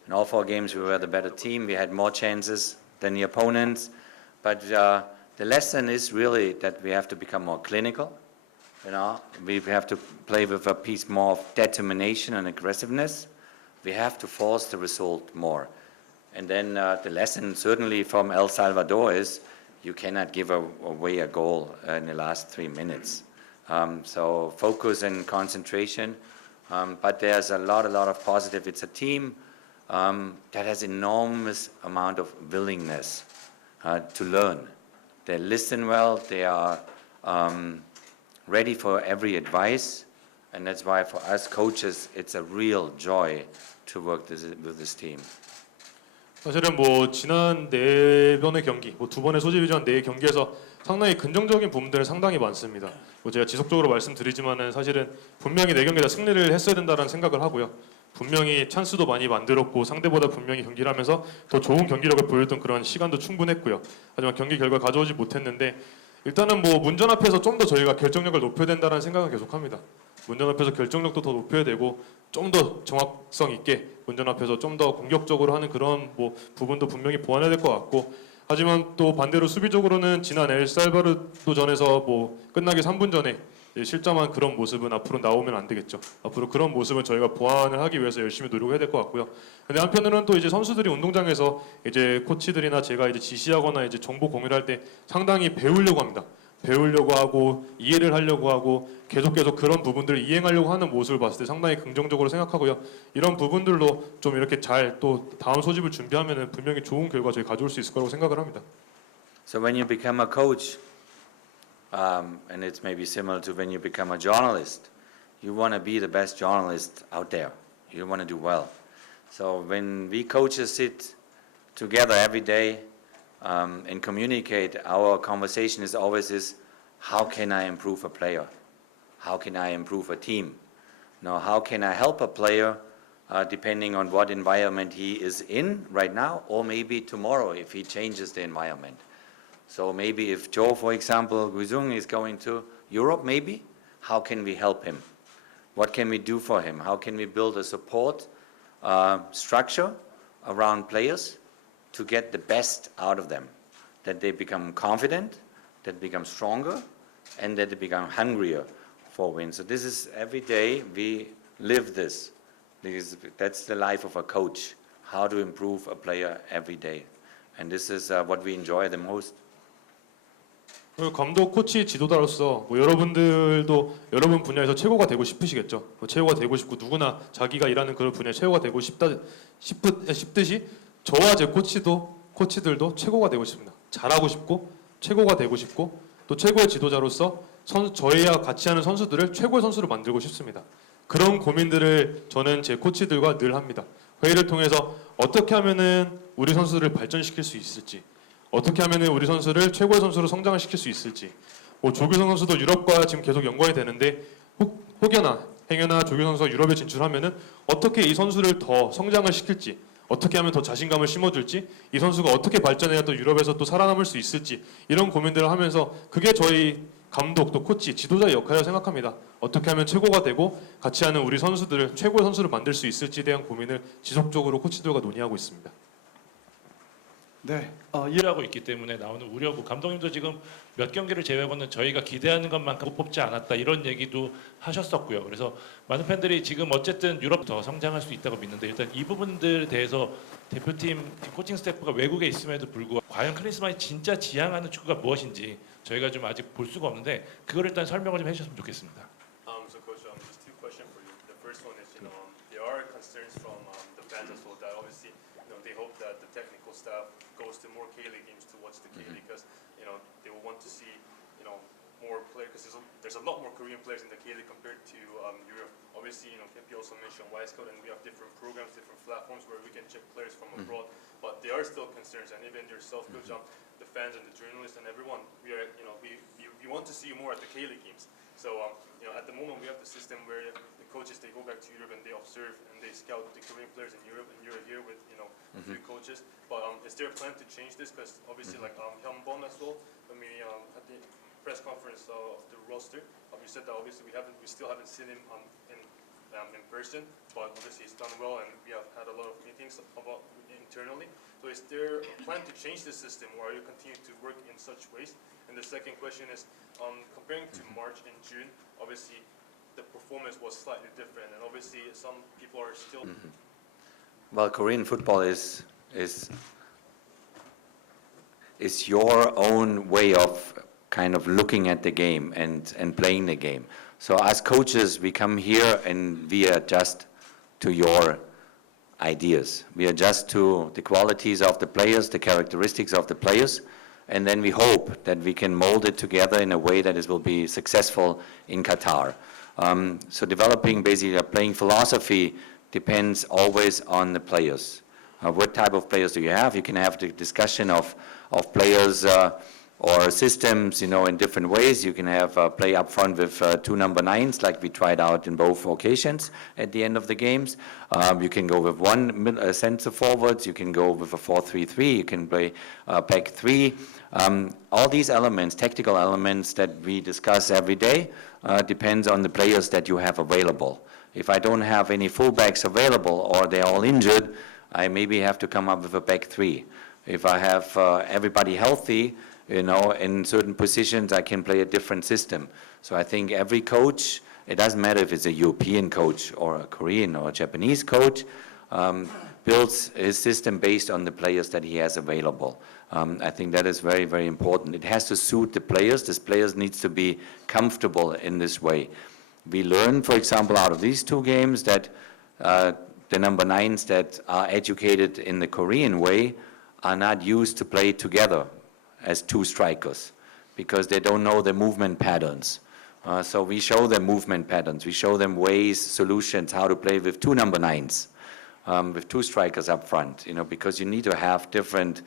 In all 4 games, we were the better team. We had more chances than the opponents. But the lesson is really that we have to become more clinical. You know, we have to play with a piece more of determination and aggressiveness. We have to force the result more. And then the lesson certainly from El Salvador is you cannot give away a goal in the last 3 minutes. So focus and concentration. But there's a lot of positive. It's a team that has enormous amount of willingness to learn. They listen well. They are ready for every advice. And that's why for us coaches, it's a real joy to work with this team. 사실은 뭐 지난 4번의 경기, 뭐 2번의 소집이 전 4경기에서 상당히 긍정적인 부분들이 상당히 많습니다. 뭐 제가 지속적으로 말씀드리지만은 사실은 분명히 4경기 다 승리를 했어야 된다는 생각을 하고요. 분명히 찬스도 많이 만들었고 상대보다 분명히 경기를 하면서 더 좋은 경기력을 보였던 그런 시간도 충분했고요. 하지만 경기 결과 가져오지 못했는데 일단은 뭐 문전 앞에서 좀 더 저희가 결정력을 높여야 된다는 생각은 계속합니다. 문전 앞에서 결정력도 더 높여야 되고 좀 더 정확성 있게 문전 앞에서 좀 더 공격적으로 하는 그런 뭐 부분도 분명히 보완해야 될 것 같고 하지만 또 반대로 수비적으로는 지난 엘살바도전에서 뭐 끝나기 3분 전에 실점한 그런 모습은 앞으로 나오면 안 되겠죠. 앞으로 그런 모습은 저희가 보완을 하기 위해서 열심히 노력해야 될 것 같고요. 근데 한편으로는 또 이제 선수들이 운동장에서 이제 코치들이나 제가 이제 지시하거나 이제 정보 공유를 할 때 상당히 배우려고 합니다. 배우려고 하고 이해를 하려고 하고 계속 그런 부분들을 이행하려고 하는 모습을 봤을 때 상당히 긍정적으로 생각하고요. 이런 부분들로 좀 이렇게 잘 또 다음 소집을 준비하면은 분명히 좋은 결과 저희 가져올 수 있을 거라고 생각을 합니다. So when you become a coach, and it's maybe similar to when you become a journalist, you want to be the best journalist out there. You want to do well. So when we coaches sit together every day and communicate, our conversation is always is, how can I improve a player? How can I improve a team? Now, how can I help a player depending on what environment he is in right now, or maybe tomorrow if he changes the environment. So maybe if Joe, for example, Guizung is going to Europe, maybe, how can we help him? What can we do for him? How can we build a support structure around players to get the best out of them? That they become confident, that become stronger, and that they become hungrier for wins. So this is every day we live this. That's the life of a coach, how to improve a player every day. And this is what we enjoy the most. 감독, 코치, 지도자로서 뭐 여러분들도 여러분 분야에서 최고가 되고 싶으시겠죠. 최고가 되고 싶고 누구나 자기가 일하는 그런 분야에 최고가 되고 싶듯이 저와 제 코치들도 최고가 되고 싶습니다. 잘하고 싶고 최고가 되고 싶고 또 최고의 지도자로서 저희와 같이 하는 선수들을 최고의 선수로 만들고 싶습니다. 그런 고민들을 저는 제 코치들과 늘 합니다. 회의를 통해서 어떻게 하면은 우리 선수들을 발전시킬 수 있을지, 어떻게 하면은 우리 선수를 최고의 선수로 성장을 시킬 수 있을지. 조규성 선수도 유럽과 지금 계속 연관이 되는데 혹여나 행여나 조규성 선수가 유럽에 진출하면은 어떻게 이 선수를 더 성장을 시킬지, 어떻게 하면 더 자신감을 심어줄지, 이 선수가 어떻게 발전해야 또 유럽에서 또 살아남을 수 있을지, 이런 고민들을 하면서 그게 저희 감독 또 코치, 지도자의 역할이라고 생각합니다. 어떻게 하면 최고가 되고 같이 하는 우리 선수들을 최고의 선수를 만들 수 있을지에 대한 고민을 지속적으로 코치들과 논의하고 있습니다. 네, 일하고 있기 때문에 나오는 우려고, 감독님도 지금 몇 경기를 제외하고는 저희가 기대하는 것만큼 못 뽑지 않았다 이런 얘기도 하셨었고요. 그래서 많은 팬들이 지금 어쨌든 유럽 더 성장할 수 있다고 믿는데, 일단 이 부분들에 대해서 대표팀 코칭 스태프가 외국에 있음에도 불구하고 과연 클린스만이 진짜 지향하는 축구가 무엇인지 저희가 좀 아직 볼 수가 없는데 그걸 일단 설명을 좀 해주셨으면 좋겠습니다. So coach, just two questions for you. The first one is, there are concerns from the fans as well that obviously, they hope that the technical staff goes to more K-League games to watch the K-League because, they will want to see, more players because there's a lot more Korean players in the K-League compared to Europe. Obviously, Kempi also mentioned Wisecout, and we have different programs, different platforms where we can check players from abroad, but there are still concerns, and even yourself, coach, the fans and the journalists and everyone, we want to see you more at the K-League games. So, at the moment we have the system where the coaches, they go back to Europe and they observe and they scout the Korean players in Europe, and you're here with, a few coaches. But is there a plan to change this? Because obviously, like Hyun-Bon as well, when we had the press conference of the roster, we said that obviously we still haven't seen him in person, but obviously he's done well, and we have had a lot of meetings about internally. So is there a plan to change the system, or are you continuing to work in such ways? And the second question is, comparing to March and June, obviously the performance was slightly different, and obviously some people are still. Well, Korean football is your own way of kind of looking at the game and playing the game. So as coaches, we come here and we adjust to your ideas. We adjust to the qualities of the players, the characteristics of the players, and then we hope that we can mold it together in a way that it will be successful in Qatar. So developing basically a playing philosophy depends always on the players. What type of players do you have? You can have the discussion of players or systems, in different ways. You can have play up front with 2 number 9s, like we tried out in both occasions at the end of the games. You can go with 1 center forwards. You can go with a 4-3-3. You can play back 3. All these elements, tactical elements that we discuss every day, depends on the players that you have available. If I don't have any fullbacks available or they're all injured, I maybe have to come up with a back 3. If I have everybody healthy, in certain positions, I can play a different system. So I think every coach, it doesn't matter if it's a European coach or a Korean or a Japanese coach, builds his system based on the players that he has available. I think that is very, very important. It has to suit the players. This players needs to be comfortable in this way. We learn, for example, out of these two games that the number 9s that are educated in the Korean way are not used to play together as two strikers because they don't know the movement patterns. So we show them movement patterns. We show them ways, solutions, how to play with two number 9s, with two strikers up front, because you need to have different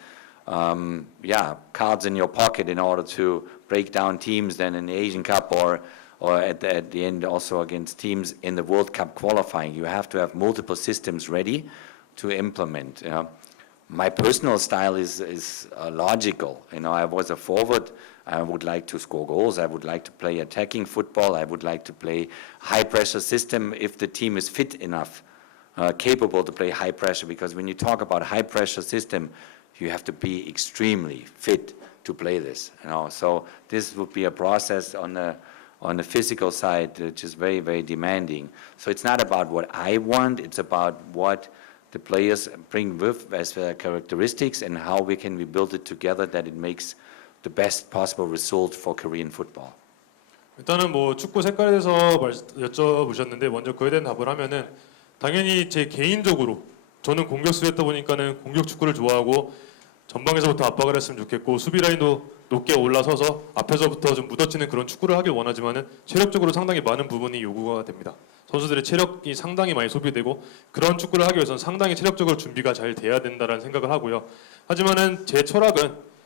cards in your pocket in order to break down teams then in the Asian Cup or at the end also against teams in the World Cup qualifying. You have to have multiple systems ready to implement. My personal style is logical. I was a forward. I would like to score goals. I would like to play attacking football. I would like to play high-pressure system if the team is fit enough, capable to play high pressure. Because when you talk about high-pressure system, you have to be extremely fit to play this. So this would be a process on the physical side, which is very, very demanding. So it's not about what I want. It's about what the players bring with as characteristics and how we build it together that it makes the best possible result for Korean football. 일단은 뭐 축구 색깔에 대해서 여쭤보셨는데 먼저 그에 대한 답을 하면은 당연히 제 개인적으로 저는 공격수였다 보니까는 공격 축구를 좋아하고 전방에서부터 압박을 했으면 좋겠고 수비 라인도 높게 올라서서 앞에서부터 좀 묻어치는 그런 축구를 하길 원하지만은 체력적으로 상당히 많은 부분이 요구가 됩니다. 선수들의 체력이 상당히 많이 소비되고 그런 축구를 하기 위해서는 상당히 체력적으로 준비가 잘 돼야 된다라는 생각을 하고요. 하지만은 제 철학은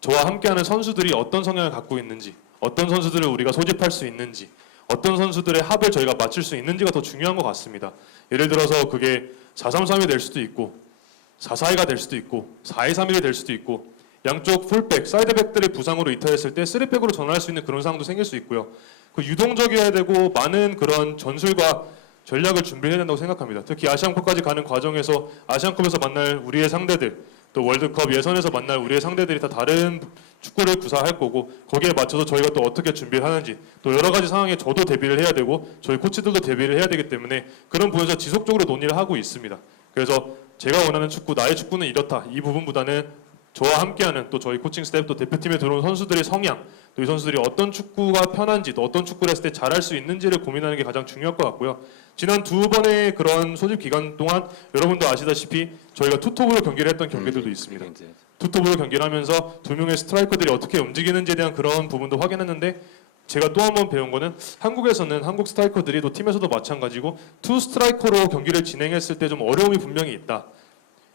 저와 함께하는 선수들이 어떤 성향을 갖고 있는지, 어떤 선수들을 우리가 소집할 수 있는지, 어떤 선수들의 합을 저희가 맞출 수 있는지가 더 중요한 것 같습니다. 예를 들어서 그게 4-3-3이 될 수도 있고 4-4-2가 될 수도 있고 4-2-3-1이 될 수도 있고 양쪽 풀백, 사이드백들의 부상으로 이탈했을 때 3백으로 전환할 수 있는 그런 상황도 생길 수 있고요. 그 유동적이어야 되고 많은 그런 전술과 전략을 준비해야 된다고 생각합니다. 특히 아시안컵까지 가는 과정에서 아시안컵에서 만날 우리의 상대들 또 월드컵 예선에서 만날 우리의 상대들이 다 다른 축구를 구사할 거고 거기에 맞춰서 저희가 또 어떻게 준비를 하는지 또 여러 가지 상황에 저도 대비를 해야 되고 저희 코치들도 대비를 해야 되기 때문에 그런 부분에서 지속적으로 논의를 하고 있습니다. 그래서 제가 원하는 축구, 나의 축구는 이렇다. 이 부분보다는 저와 함께하는 또 저희 코칭 스태프 또 대표팀에 들어온 선수들의 성향 또 이 선수들이 어떤 축구가 편한지 또 어떤 축구를 했을 때 잘할 수 있는지를 고민하는 게 가장 중요할 것 같고요. 지난 2번의 그런 소집 기간 동안 여러분도 아시다시피 저희가 투톱으로 경기를 했던 경기들도 있습니다. 투톱으로 경기를 하면서 2명의 스트라이커들이 어떻게 움직이는지에 대한 그런 부분도 확인했는데 제가 또 한 번 배운 거는 한국에서는 한국 스트라이커들이 또 팀에서도 마찬가지고 투 스트라이커로 경기를 진행했을 때 좀 어려움이 분명히 있다.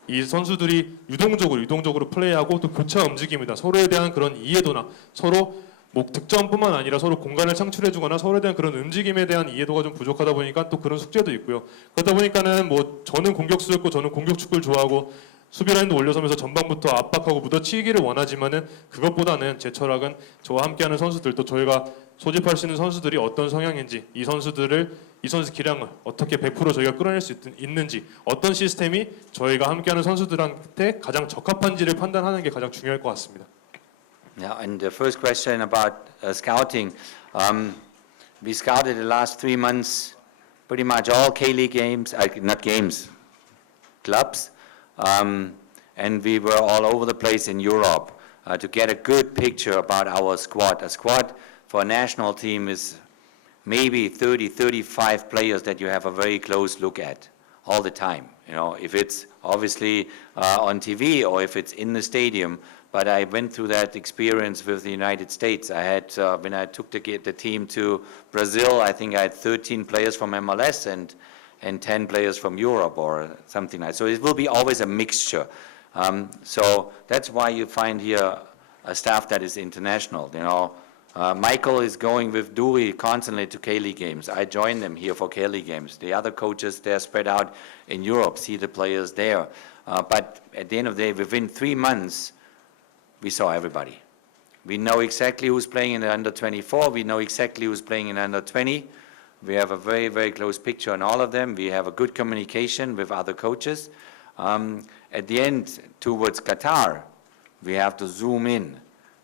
이 선수들이 유동적으로 플레이하고 또 교차 움직임이다. 서로에 대한 그런 이해도나 서로 득점뿐만 아니라 서로 공간을 창출해주거나 서로에 대한 그런 움직임에 대한 이해도가 좀 부족하다 보니까 또 그런 숙제도 있고요. 그러다 보니까는 뭐 저는 공격수였고 저는 공격 축구를 좋아하고 수비 라인도 올려서면서 전방부터 압박하고 묻어치기를 원하지만은 그것보다는 제 철학은 저와 함께하는 선수들 또 저희가 소집할 수 있는 선수들이 어떤 성향인지 이 선수 기량을 어떻게 100% 저희가 끌어낼 수 있는지 어떤 시스템이 저희가 함께하는 선수들한테 가장 적합한지를 판단하는 게 가장 중요할 것 같습니다. Yeah, and the first question about scouting. We scouted the last 3 months pretty much all K-League games, not games, clubs. And we were all over the place in Europe to get a good picture about our squad. A squad for a national team is maybe 30, 35 players that you have a very close look at all the time. If it's obviously on TV or if it's in the stadium. But I went through that experience with the United States. I had, when I took the team to Brazil, I think I had 13 players from MLS and 10 players from Europe or something like that. So it will be always a mixture. So that's why you find here a staff that is international. Michael is going with Duri constantly to K-League games. I join them here for K-League games. The other coaches, they're spread out in Europe, see the players there. But at the end of the day, within 3 months, we saw everybody. We know exactly who's playing in the under-24. We know exactly who's playing in under-20. We have a very, very close picture on all of them. We have a good communication with other coaches. At the end, towards Qatar, we have to zoom in.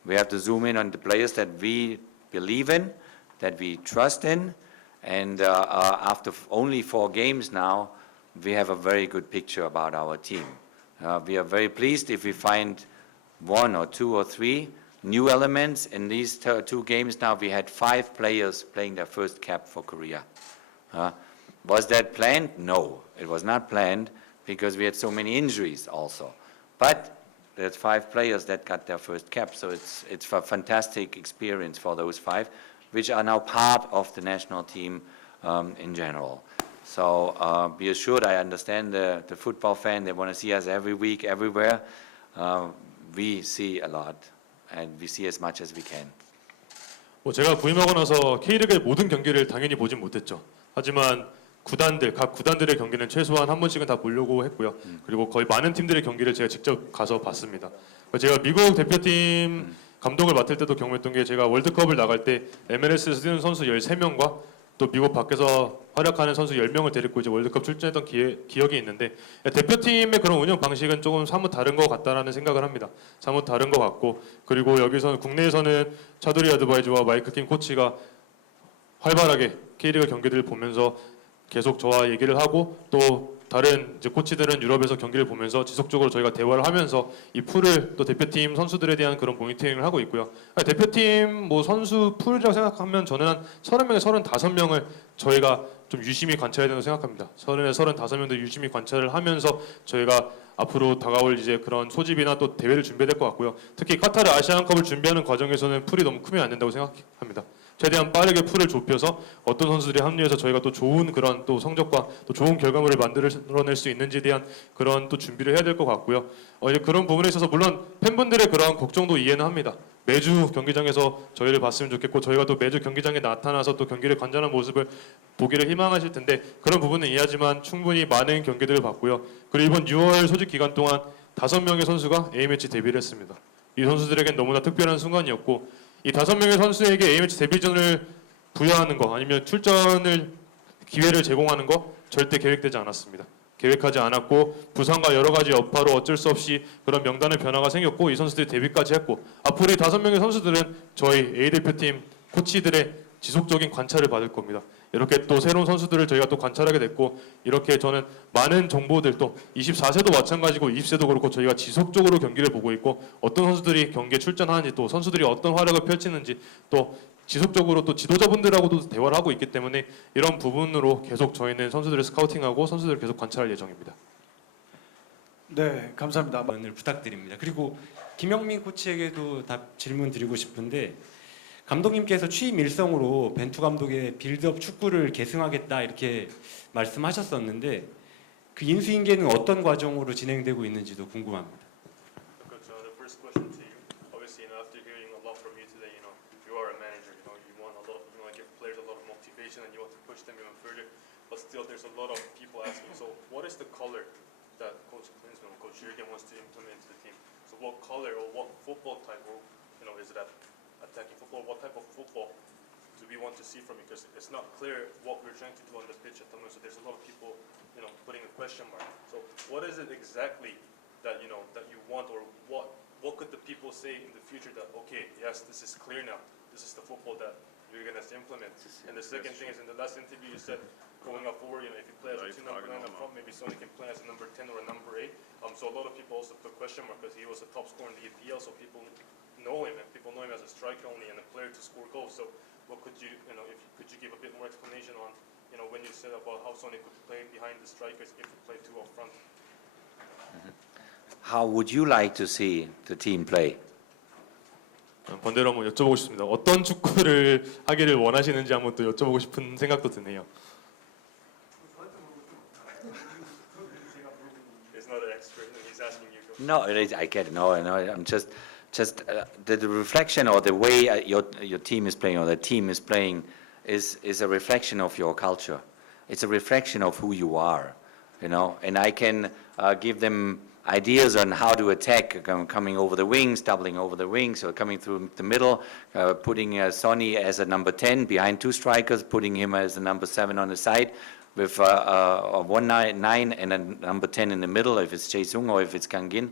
We have to zoom in on the players that we believe in, that we trust in. And after only 4 games now, we have a very good picture about our team. We are very pleased if we find 1 or 2 or 3 new elements. In these 2 games now, we had 5 players playing their first cap for Korea. Was that planned? No, it was not planned because we had so many injuries also. But there's 5 players that got their first cap, so it's a fantastic experience for those 5, which are now part of the national team in general. So be assured, I understand the football fan, they want to see us every week, everywhere. We see a lot, and we see as much as we can. 제가 부임하고 나서 K리그의 모든 경기를 당연히 보진 못했죠. 하지만 각 구단들의 경기는 최소한 한 번씩은 다 보려고 했고요. 그리고 거의 많은 팀들의 경기를 제가 직접 가서 봤습니다. 제가 미국 대표팀 감독을 맡을 때도 경험했던 게 제가 월드컵을 나갈 때 MLS에서 뛰는 선수 13명과 또 미국 밖에서 활약하는 선수 10명을 데리고 이제 월드컵 출전했던 기억이 있는데 대표팀의 그런 운영 방식은 조금 사뭇 다른 것 같다라는 생각을 합니다. 사뭇 다른 것 같고 그리고 여기서 국내에서는 차두리 아드바이저와 마이클 킴 코치가 활발하게 K리그 경기들을 보면서 계속 저와 얘기를 하고 또 다른 이제 코치들은 유럽에서 경기를 보면서 지속적으로 저희가 대화를 하면서 이 풀을 또 대표팀 선수들에 대한 그런 모니터링을 하고 있고요. 대표팀 뭐 선수 풀이라고 생각하면 저는 한 30명에서 35명을 저희가 좀 유심히 관찰해야 된다고 생각합니다. 30에서 35명도 유심히 관찰을 하면서 저희가 앞으로 다가올 이제 그런 소집이나 또 대회를 준비해야 될 것 같고요. 특히 카타르 아시안컵을 준비하는 과정에서는 풀이 너무 크면 안 된다고 생각합니다. 최대한 빠르게 풀을 좁혀서 어떤 선수들이 합류해서 저희가 또 좋은 그런 또 성적과 또 좋은 결과물을 만들어낼 수 있는지에 대한 그런 또 준비를 해야 될 것 같고요. 이제 그런 부분에 있어서 물론 팬분들의 그런 걱정도 이해는 합니다. 매주 경기장에서 저희를 봤으면 좋겠고 저희가 또 매주 경기장에 나타나서 또 경기를 관전하는 모습을 보기를 희망하실 텐데 그런 부분은 이해하지만 충분히 많은 경기들을 봤고요. 그리고 이번 6월 소집 기간 동안 5명의 선수가 A매치 데뷔를 했습니다. 이 선수들에겐 너무나 특별한 순간이었고 이 5명의 선수에게 A매치 데뷔전을 부여하는 거 아니면 출전을 기회를 제공하는 거 절대 계획되지 않았습니다. 계획하지 않았고 부상과 여러 가지 여파로 어쩔 수 없이 그런 명단의 변화가 생겼고 이 선수들이 데뷔까지 했고 앞으로 이 5명의 선수들은 저희 A대표팀 코치들의 지속적인 관찰을 받을 겁니다. 이렇게 또 새로운 선수들을 저희가 또 관찰하게 됐고 이렇게 저는 많은 정보들 또 24세도 마찬가지고 20세도 그렇고 저희가 지속적으로 경기를 보고 있고 어떤 선수들이 경기에 출전하는지 또 선수들이 어떤 활약을 펼치는지 또 지속적으로 또 지도자분들하고도 대화를 하고 있기 때문에 이런 부분으로 계속 저희는 선수들을 스카우팅하고 선수들을 계속 관찰할 예정입니다. 네, 감사합니다. 오늘 부탁드립니다. 그리고 김영민 코치에게도 질문 드리고 싶은데 감독님께서 취임 일성으로 벤투 감독의 빌드업 축구를 계승하겠다 이렇게 말씀하셨었는데 그 인수인계는 어떤 과정으로 진행되고 있는지도 궁금합니다. The first question to you. Obviously, after hearing a lot from you today, you are a manager. You want to give players a lot of motivation and you want to push them even further. But still, there's a lot of people asking. So, what is the color that Coach Klinsmann, Coach Jürgen wants to implement into the team? So, what color or what football type, or is that attacking football? What type of football do we want to see from you? Because it's not clear what we're trying to do on the pitch at the moment. So, there's a lot of people, putting a question mark. So, what is it exactly that you want, or what could the people say in the future that okay, yes, this is clear now, this is the football that you're gonna implement? And the second thing is, in the last interview you said going up forward, if you play as a 2 number 9 up front, maybe Sonny can play as a number 10 or a number 8. So a lot of people also put question mark because he was a top scorer in the EPL, so people know him and people know him as a striker only and a player to score goals. So what could you could you give a bit more explanation on when you said about how Sonny could play behind the strikers if he played 2 up front? How would you like to see the team play? 번대로 한번 여쭤보고 싶습니다. 어떤 축구를 하기를 원하시는지 한번 또 여쭤보고 싶은 생각도 드네요. He's not an expert, and he's asking you. No, I get it. No, I'm just the reflection or the way your team is playing or the team is playing is a reflection of your culture. It's a reflection of who you are, And I can give them ideas on how to attack, coming over the wings, doubling over the wings, or coming through the middle, putting Sonny as a number 10 behind 2 strikers, putting him as a number 7 on the side, with a 1-9 and a number 10 in the middle, if it's Jae-sung or if it's Kangin.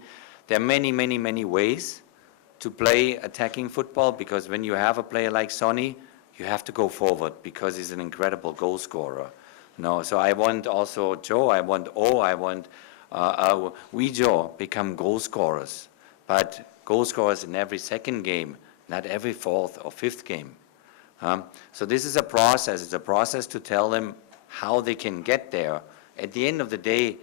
There are many, many, many ways to play attacking football, because when you have a player like Sonny, you have to go forward because he's an incredible goal scorer. No, so I want also Joe, I want we Joe become goal scorers, but goal scorers in every second game, not every fourth or fifth game. So this is a process. It's a process to tell them how they can get there. At the end of the day,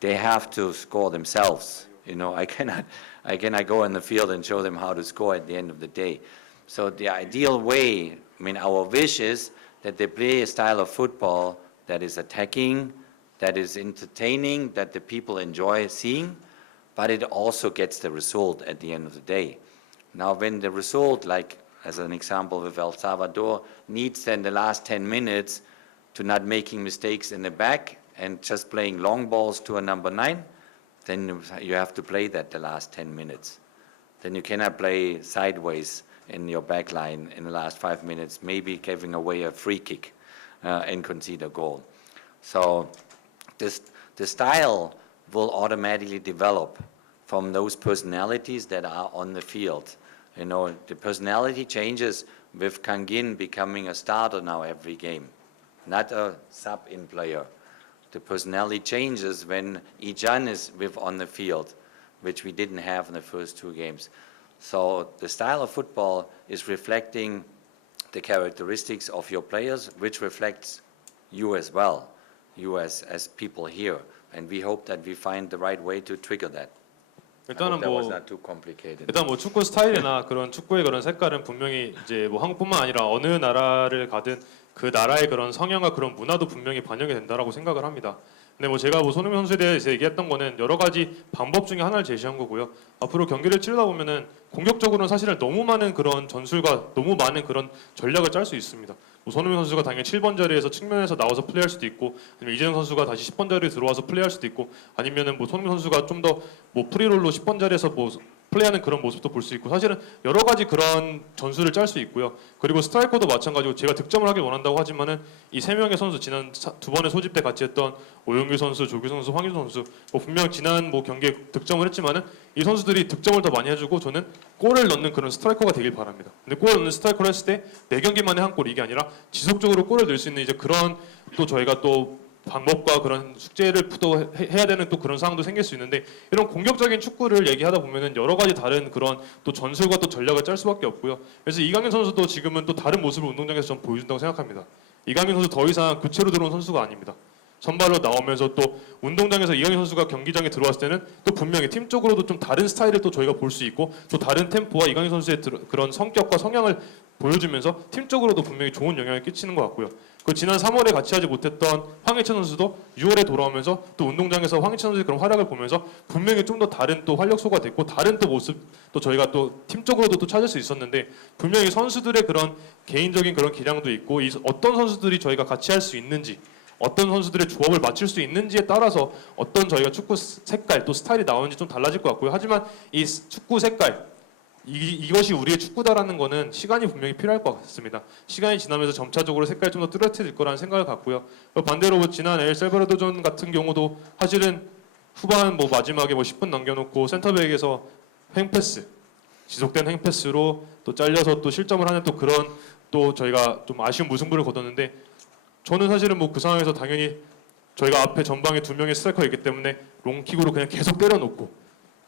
they have to score themselves. You know, I cannot go in the field and show them how to score at the end of the day. So the ideal way, I mean, our wish is that they play a style of football that is attacking, that is entertaining, that the people enjoy seeing, but it also gets the result at the end of the day. Now, when the result, like as an example with El Salvador, needs then the last 10 minutes to not making mistakes in the back and just playing long balls to a number 9, then you have to play that the last 10 minutes. Then you cannot play sideways in your back line in the last 5 minutes, maybe giving away a free kick and concede a goal. So the style will automatically develop from those personalities that are on the field. You know, the personality changes with Kangin becoming a starter now every game, not a sub-in player. The personality changes when Ijan is on the field, which we didn't have in the first 2 games. So the style of football is reflecting the characteristics of your players, which reflects you as well, you as people here. And we hope that we find the right way to trigger that. 일단은 that was 뭐 not too complicated. 일단 뭐 축구 스타일이나 그런 축구의 그런 색깔은 분명히 이제 뭐 한국뿐만 아니라 어느 나라를 가든 그 나라의 그런 성향과 그런 문화도 분명히 반영이 된다라고 생각을 합니다. 근데 뭐 제가 뭐 손흥민 선수에 대해서 얘기했던 거는 여러 가지 방법 중에 하나를 제시한 거고요. 앞으로 경기를 치르다 보면은 공격적으로는 사실은 너무 많은 그런 전술과 너무 많은 그런 전략을 짤 수 있습니다. 뭐 손흥민 선수가 당연히 7번 자리에서 측면에서 나와서 플레이할 수도 있고, 아니면 이재성 선수가 다시 10번 자리에 들어와서 플레이할 수도 있고, 아니면은 뭐 손흥민 선수가 좀 더 뭐 프리롤로 10번 자리에서 뭐 플레이하는 그런 모습도 볼 수 있고, 사실은 여러 가지 그런 전술을 짤 수 있고요. 그리고 스트라이커도 마찬가지고 제가 득점을 하길 원한다고 하지만은 이 3명의 선수 지난 2번의 소집 때 같이 했던 오영규 선수, 조규 선수, 황희조 선수 뭐 분명 지난 뭐 경기에 득점을 했지만은 이 선수들이 득점을 더 많이 해주고 저는 골을 넣는 그런 스트라이커가 되길 바랍니다. 근데 골을 넣는 스트라이커를 했을 때 4경기만에 한 골 이게 아니라 지속적으로 골을 넣을 수 있는 이제 그런 또 저희가 또 방법과 그런 숙제를 또 해야 되는 또 그런 상황도 생길 수 있는데, 이런 공격적인 축구를 얘기하다 보면은 여러 가지 다른 그런 또 전술과 또 전략을 짤 수밖에 없고요. 그래서 이강인 선수도 지금은 또 다른 모습을 운동장에서 좀 보여준다고 생각합니다. 이강인 선수 더 이상 교체로 들어온 선수가 아닙니다. 선발로 나오면서 또 운동장에서 이강인 선수가 경기장에 들어왔을 때는 또 분명히 팀적으로도 좀 다른 스타일을 또 저희가 볼 수 있고, 또 다른 템포와 이강인 선수의 그런 성격과 성향을 보여주면서 팀적으로도 분명히 좋은 영향을 끼치는 것 같고요. 그 지난 3월에 같이 하지 못했던 황희찬 선수도 6월에 돌아오면서 또 운동장에서 황희찬 선수의 그런 활약을 보면서 분명히 좀 더 다른 또 활력소가 됐고, 다른 또 모습 또 저희가 또 팀적으로도 또 찾을 수 있었는데, 분명히 선수들의 그런 개인적인 그런 기량도 있고, 어떤 선수들이 저희가 같이 할 수 있는지, 어떤 선수들의 조합을 맞출 수 있는지에 따라서 어떤 저희가 축구 색깔 또 스타일이 나오는지 좀 달라질 것 같고요. 하지만 이 축구 색깔, 이것이 우리의 축구다라는 거는 시간이 분명히 필요할 것 같습니다. 시간이 지나면서 점차적으로 색깔이 좀 더 뚜렷해질 거라는 생각을 갖고요. 반대로 뭐 지난 엘살바도르전 같은 경우도 사실은 후반 뭐 마지막에 뭐 10분 남겨놓고 센터백에서 횡패스, 지속된 횡패스로 또 잘려서 또 실점을 하는 또 그런 또 저희가 좀 아쉬운 무승부를 거뒀는데, 저는 사실은 뭐 그 상황에서 당연히 저희가 앞에 전방에 2명의 스트라이커가 있기 때문에 롱킥으로 그냥 계속 때려놓고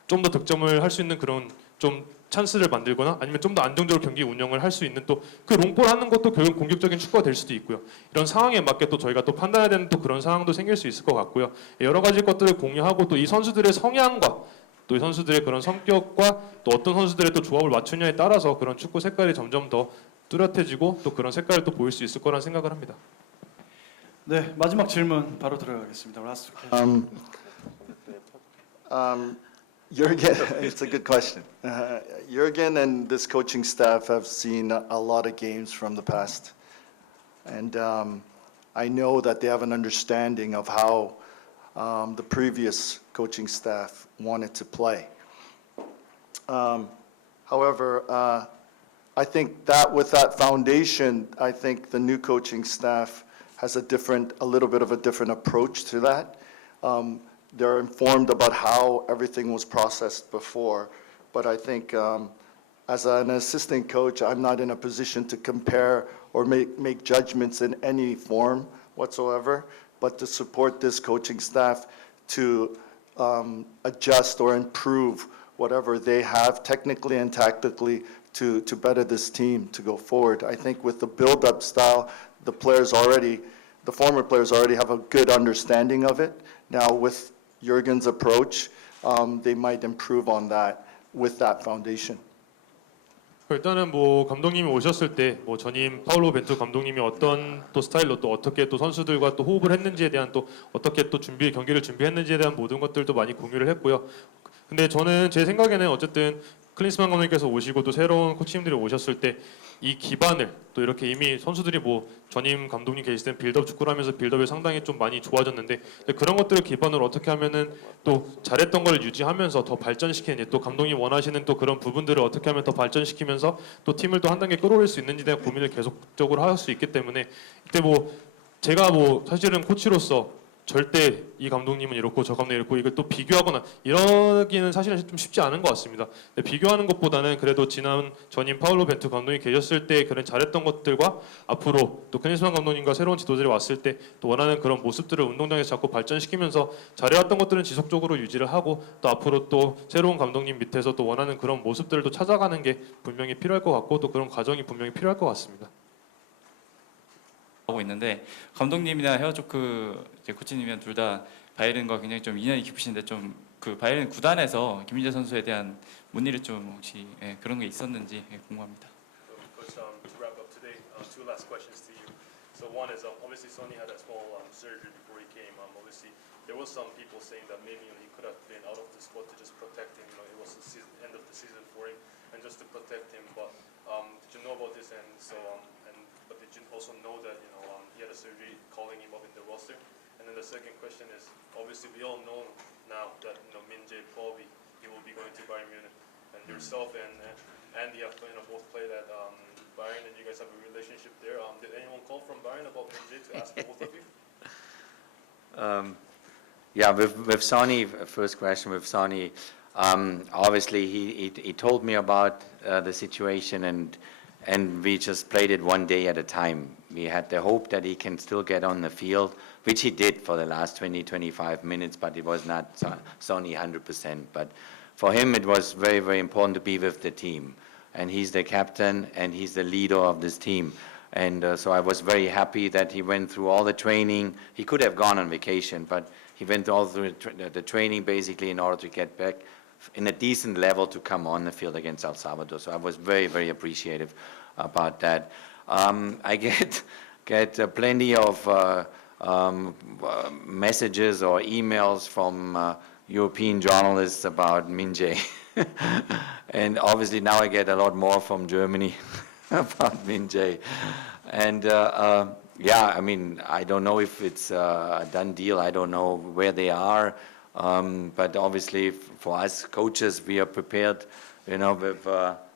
좀 더 득점을 할 수 있는 그런 좀 찬스를 만들거나, 아니면 좀 더 안정적으로 경기 운영을 할 수 있는 또 그 롱볼 하는 것도 결국 공격적인 축구가 될 수도 있고요. 이런 상황에 맞게 또 저희가 또 판단해야 되는 또 그런 상황도 생길 수 있을 것 같고요. 여러 가지 것들을 공유하고 또 이 선수들의 성향과 또 이 선수들의 그런 성격과 또 어떤 선수들의 또 조합을 맞추냐에 따라서 그런 축구 색깔이 점점 더 뚜렷해지고 또 그런 색깔을 또 보일 수 있을 거라는 생각을 합니다. 네, 마지막 질문 바로 들어가겠습니다. Last question. Jurgen, it's a good question. Jurgen and this coaching staff have seen a lot of games from the past. And I know that they have an understanding of how the previous coaching staff wanted to play. However, I think that with that foundation, I think the new coaching staff has a little bit of a different approach to that. They're informed about how everything was processed before, but I think as an assistant coach, I'm not in a position to compare or make judgments in any form. whatsoever, but to support this coaching staff to adjust or improve whatever they have technically and tactically to better this team to go forward. I think with the build-up style, the former players already have a good understanding of it. Now with Jurgen's approach, they might improve on that with that foundation. 일단은 뭐 감독님이 오셨을 때 뭐 전임 파울로 벤투 감독님이 어떤 또 스타일로 또 어떻게 또 선수들과 또 호흡을 했는지에 대한 또 어떻게 또 경기를 준비했는지에 대한 모든 것들도 많이 공유를 했고요. 근데 저는 제 생각에는 어쨌든 클린스만 감독님께서 오시고 또 새로운 코치님들이 오셨을 때 이 기반을 또 이렇게 이미 선수들이 뭐 전임 감독님 계실 땐 빌드업 축구를 하면서 빌드업이 상당히 좀 많이 좋아졌는데 그런 것들을 기반으로 어떻게 하면은 또 잘했던 걸 유지하면서 더 발전시키는 또 감독님 원하시는 또 그런 부분들을 어떻게 하면 더 발전시키면서 또 팀을 또 한 단계 끌어올릴 수 있는지에 대한 고민을 계속적으로 할 수 있기 때문에 이때 뭐 제가 뭐 사실은 코치로서 절대 이 감독님은 이렇고 저 감독님 이렇고 이걸 또 비교하거나 이러기는 사실은 좀 쉽지 않은 것 같습니다. 비교하는 것보다는 그래도 전임 파울로 벤투 감독이 계셨을 때 그런 잘했던 것들과 앞으로 또 클린스만 감독님과 새로운 지도자들이 왔을 때 또 원하는 그런 모습들을 운동장에서 자꾸 발전시키면서 잘해왔던 것들은 지속적으로 유지를 하고 또 앞으로 또 새로운 감독님 밑에서 또 원하는 그런 모습들을 또 찾아가는 게 분명히 필요할 것 같고 또 그런 과정이 분명히 필요할 것 같습니다. 하고 있는데 감독님이나 헤어조크 코치님이랑 둘 다 바이에른과 굉장히 좀 인연이 깊으신데 좀 그 바이에른 구단에서 김민재 선수에 대한 문의를 좀 혹시 그런 게 있었는지 궁금합니다. To wrap up today, two last questions to you. So one is obviously Sonny had a small surgery before he came. Obviously there was some people saying that maybe he could have been out of the squad to just protect him. It was the end of the season for him, and just to protect him. But did you know about this? And so but did you also know that he had a surgery calling him up in the roster? And then the second question is obviously we all know now that Min-jae probably he will be going to Bayern Munich, and yourself and Andy have both played at Bayern, and you guys have a relationship there. Did anyone call from Bayern about Min-jae to ask both of you? Yeah, with Sonny, first question with Sonny, obviously he told me about the situation, and we just played it one day at a time. We had the hope that he can still get on the field, which he did for the last 20-25 minutes, but it was not Sonny 100%. But for him, it was very, very important to be with the team. And he's the captain, and he's the leader of this team. And so I was very happy that he went through all the training. He could have gone on vacation, but he went all through the training basically in order to get back in a decent level to come on the field against El Salvador. So I was very, very appreciative about that. I get plenty of messages or emails from European journalists about Min-jae. And obviously now I get a lot more from Germany about Min-jae. And yeah, I mean, I don't know if it's a done deal. I don't know where they are. But obviously for us coaches, we are prepared, with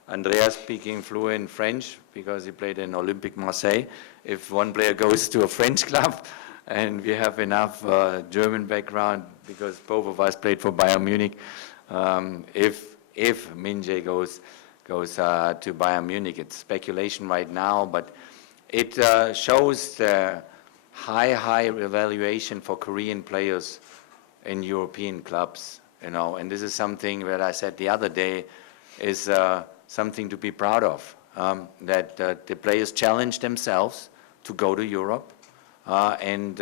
Andreas speaking fluent French because he played in Olympique Marseille. If one player goes to a French club, and we have enough German background because both of us played for Bayern Munich. If Min-jae goes to Bayern Munich, it's speculation right now, but it shows the high evaluation for Korean players in European clubs, and this is something that I said the other day is something to be proud of, that the players challenge themselves to go to Europe, and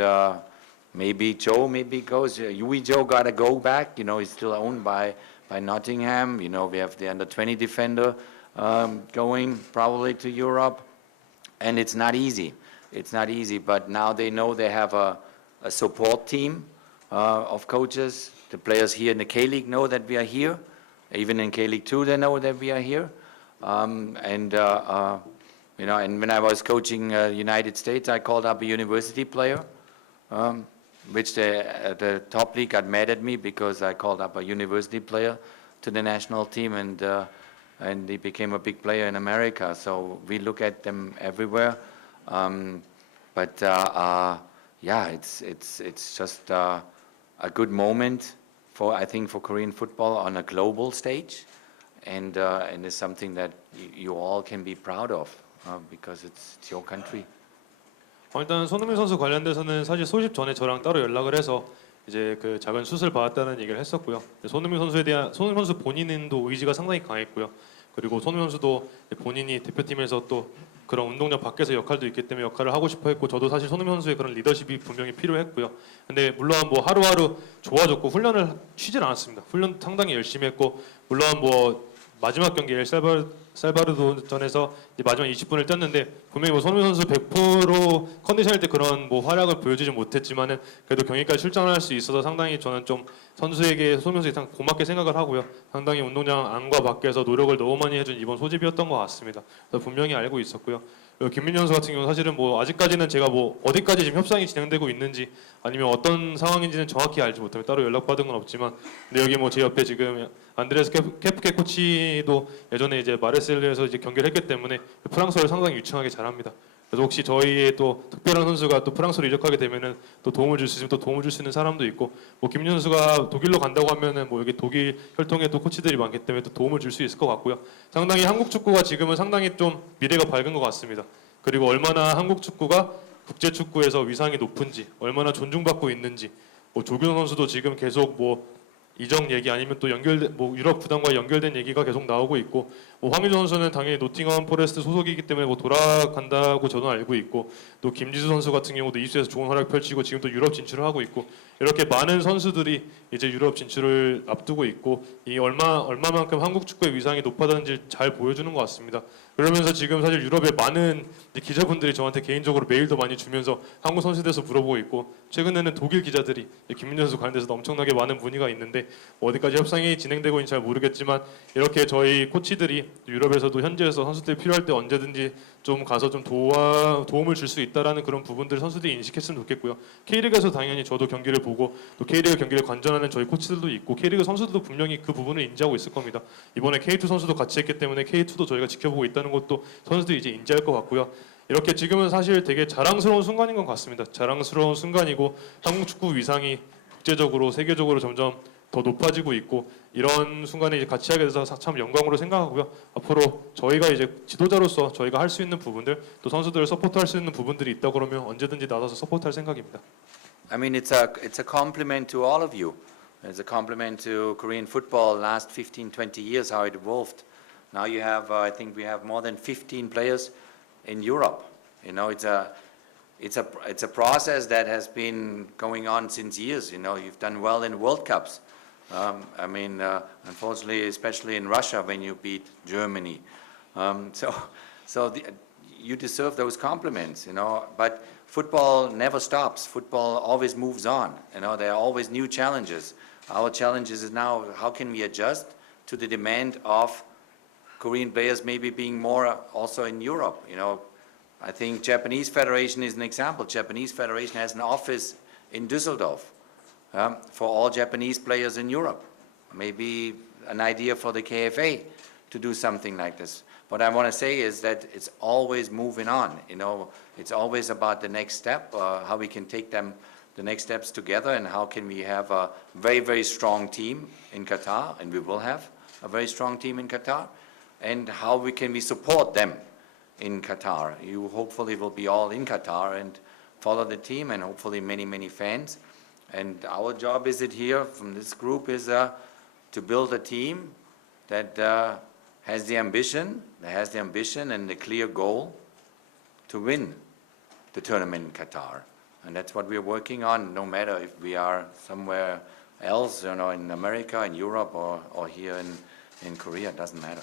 maybe Joe goes. Yui Joe got to go back. He's still owned by Nottingham. We have the under-20 defender going probably to Europe, and it's not easy. It's not easy, but now they know they have a support team of coaches. The players here in the K-League know that we are here. Even in K-League 2, they know that we are here. And when I was coaching United States, I called up a university player, which the top league got mad at me because I called up a university player to the national team, and he became a big player in America. So we look at them everywhere. Yeah, it's just a good moment I think for Korean football on a global stage, and it's something that you all can be proud of because it's your country. 일단 손흥민 선수 관련돼서는 사실 소집 전에 저랑 따로 연락을 해서 이제 그 작은 수술 받았다는 얘기를 했었고요. 손흥민 선수 본인도 의지가 상당히 강했고요. 그리고 손흥민 선수도 본인이 대표팀에서 또 그런 운동장 밖에서 역할도 있기 때문에 역할을 하고 싶어 했고, 저도 사실 손흥민 선수의 그런 리더십이 분명히 필요했고요. 근데 물론 뭐 하루하루 좋아졌고 훈련을 쉬질 않았습니다. 훈련 상당히 열심히 했고, 물론 뭐 마지막 경기 엘살바도르전에서 마지막 20분을 뛰었는데 분명히 뭐 손흥민 선수 100% 컨디션일 때 그런 뭐 활약을 보여주지 못했지만은 그래도 경기까지 출장을 할 수 있어서 상당히 저는 좀 선수에게 손흥민 선수에 상 고맙게 생각을 하고요. 상당히 운동장 안과 밖에서 노력을 너무 많이 해준 이번 소집이었던 것 같습니다. 그래서 분명히 알고 있었고요. 그리고 김민재 선수 같은 경우는 사실은 뭐 아직까지는 제가 뭐 어디까지 지금 협상이 진행되고 있는지 아니면 어떤 상황인지는 정확히 알지 못하면 따로 연락받은 건 없지만, 근데 여기 뭐 제 옆에 지금 안드레스 케프케 코치도 예전에 이제 마르세유에서 이제 경기를 했기 때문에 프랑스어를 상당히 유창하게 잘합니다. 그래서 혹시 저희의 또 특별한 선수가 또 프랑스로 이적하게 되면은 또 도움을 줄 수 있으면 또 도움을 줄 수 있는 사람도 있고, 뭐 김민재 선수가 독일로 간다고 하면은 뭐 여기 독일 혈통의 또 코치들이 많기 때문에 또 도움을 줄 수 있을 것 같고요. 상당히 한국 축구가 지금은 상당히 좀 미래가 밝은 것 같습니다. 그리고 얼마나 한국 축구가 국제 축구에서 위상이 높은지, 얼마나 존중받고 있는지, 뭐 조규성 선수도 지금 계속 뭐 이적 얘기 아니면 또 연결된 뭐 유럽 구단과 연결된 얘기가 계속 나오고 있고, 뭐 황의조 선수는 당연히 노팅엄 포레스트 소속이기 때문에 뭐 돌아간다고 저도 알고 있고, 또 김지수 선수 같은 경우도 이수에서 좋은 활약 펼치고 지금 또 유럽 진출을 하고 있고, 이렇게 많은 선수들이 이제 유럽 진출을 앞두고 있고, 이 얼마만큼 한국 축구의 위상이 높아졌는지 잘 보여주는 것 같습니다. 그러면서 지금 사실 유럽의 많은 기자분들이 저한테 개인적으로 메일도 많이 주면서 한국 선수에 대해서 물어보고 있고, 최근에는 독일 기자들이 김민재 선수 관련돼서 엄청나게 많은 문의가 있는데 어디까지 협상이 진행되고 있는지 잘 모르겠지만, 이렇게 저희 코치들이 유럽에서도 현지에서 선수들이 필요할 때 언제든지 좀 가서 좀 도움을 줄 수 있다라는 그런 부분들을 선수들이 인식했으면 좋겠고요. K리그에서 당연히 저도 경기를 보고 또 K리그 경기를 관전하는 저희 코치들도 있고 K리그 선수들도 분명히 그 부분을 인지하고 있을 겁니다. 이번에 K2 선수도 같이 했기 때문에 K2도 저희가 지켜보고 있다는 것도 선수들이 이제 인지할 것 같고요. 이렇게 지금은 사실 되게 자랑스러운 순간인 것 같습니다. 자랑스러운 순간이고, 한국 축구 위상이 국제적으로 세계적으로 점점 더 높아지고 있고, 이런 순간에 이제 같이 하게 돼서 참 영광으로 생각하고요. 앞으로 저희가 이제 지도자로서 저희가 할 수 있는 부분들, 또 선수들을 서포트할 수 있는 부분들이 있다 그러면 언제든지 나서서 서포트할 생각입니다. I mean, it's a compliment to all of you. It's a compliment to Korean football last 15, 20 years, how it evolved. Now you have, I think we have more than 15 players in Europe. You know, it's a process that has been going on since years. You know, you've done well in World Cups. I mean, unfortunately, especially in Russia when you beat Germany. You deserve those compliments, you know. But football never stops. Football always moves on. You know, there are always new challenges. Our challenge is now, how can we adjust to the demand of Korean players maybe being more also in Europe, you know. I think Japanese Federation is an example. Japanese Federation has an office in Düsseldorf for all Japanese players in Europe. Maybe an idea for the KFA to do something like this. What I want to say is that it's always moving on, you know. It's always about the next step, how we can take them the next steps together, and how can we have a very, very strong team in Qatar, and we will have a very strong team in Qatar, and how can we support them in Qatar. You hopefully will be all in Qatar and follow the team, and hopefully many, many fans. And our job is it here from this group is to build a team that has the ambition and the clear goal to win the tournament in Qatar. And that's what we're working on, no matter if we are somewhere else, you know, in America, in Europe, or here in Korea, it doesn't matter.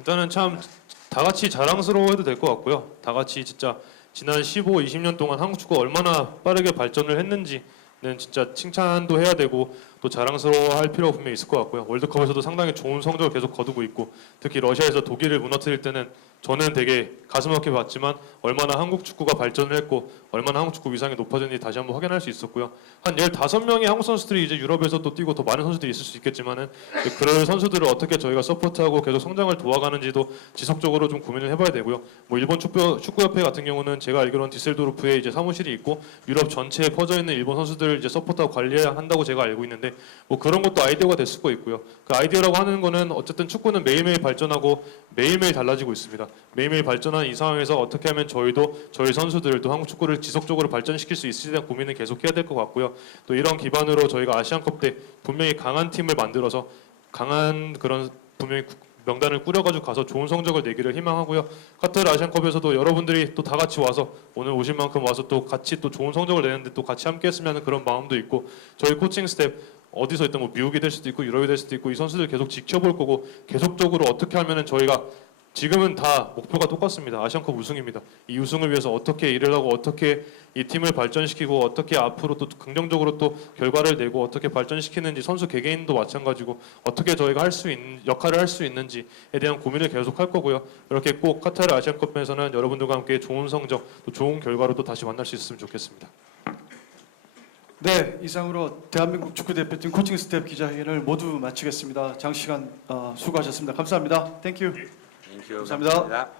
일단은 참 다 같이 자랑스러워해도 될 것 같고요. 다 같이 진짜 지난 15, 20년 동안 한국 축구가 얼마나 빠르게 발전을 했는지는 진짜 칭찬도 해야 되고 또 자랑스러워할 필요가 분명히 있을 것 같고요. 월드컵에서도 상당히 좋은 성적을 계속 거두고 있고, 특히 러시아에서 독일을 무너뜨릴 때는 저는 되게 가슴 아프게 봤지만 얼마나 한국 축구가 발전을 했고 얼마나 한국 축구 위상이 높아졌는지 다시 한번 확인할 수 있었고요. 한 15명의 한국 선수들이 이제 유럽에서 또 뛰고 더 많은 선수들이 있을 수 있겠지만은 그런 선수들을 어떻게 저희가 서포트하고 계속 성장을 도와가는지도 지속적으로 좀 고민을 해봐야 되고요. 뭐 일본 축구협회 같은 경우는 제가 알기로는 디셀도르프에 이제 사무실이 있고 유럽 전체에 퍼져 있는 일본 선수들을 이제 서포트하고 관리한다고 제가 알고 있는데, 뭐 그런 것도 아이디어가 될 수도 있고요. 그 아이디어라고 하는 거는 어쨌든 축구는 매일매일 발전하고 매일매일 달라지고 있습니다. 매일매일 발전하는 하지만 이 상황에서 어떻게 하면 저희도 저희 선수들도 한국 축구를 지속적으로 발전시킬 수 있을지에 대한 고민을 계속해야 될 것 같고요. 또 이런 기반으로 저희가 아시안컵 때 분명히 강한 팀을 만들어서 강한 그런 분명히 명단을 꾸려가지고 가서 좋은 성적을 내기를 희망하고요. 카타르 아시안컵에서도 여러분들이 또 다 같이 와서 오늘 오신 만큼 와서 또 같이 또 좋은 성적을 내는데 또 같이 함께했으면 하는 그런 마음도 있고 저희 코칭 스텝 어디서 있든 뭐 미국이 될 수도 있고 유럽이 될 수도 있고 이 선수들 계속 지켜볼 거고 계속적으로 어떻게 하면은 저희가 지금은 다 목표가 똑같습니다. 아시안컵 우승입니다. 이 우승을 위해서 어떻게 일을 하고 어떻게 이 팀을 발전시키고 어떻게 앞으로 또 긍정적으로 또 결과를 내고 어떻게 발전시키는지 선수 개개인도 마찬가지고 어떻게 저희가 할 수 있는 역할을 할 수 있는지에 대한 고민을 계속 할 거고요. 이렇게 꼭 카타르 아시안컵에서는 여러분들과 함께 좋은 성적 또 좋은 결과로 또 다시 만날 수 있었으면 좋겠습니다. 네, 이상으로 대한민국 축구대표팀 코칭 스텝 기자회견을 모두 마치겠습니다. 장시간 수고하셨습니다. 감사합니다. 땡큐. 감사합니다.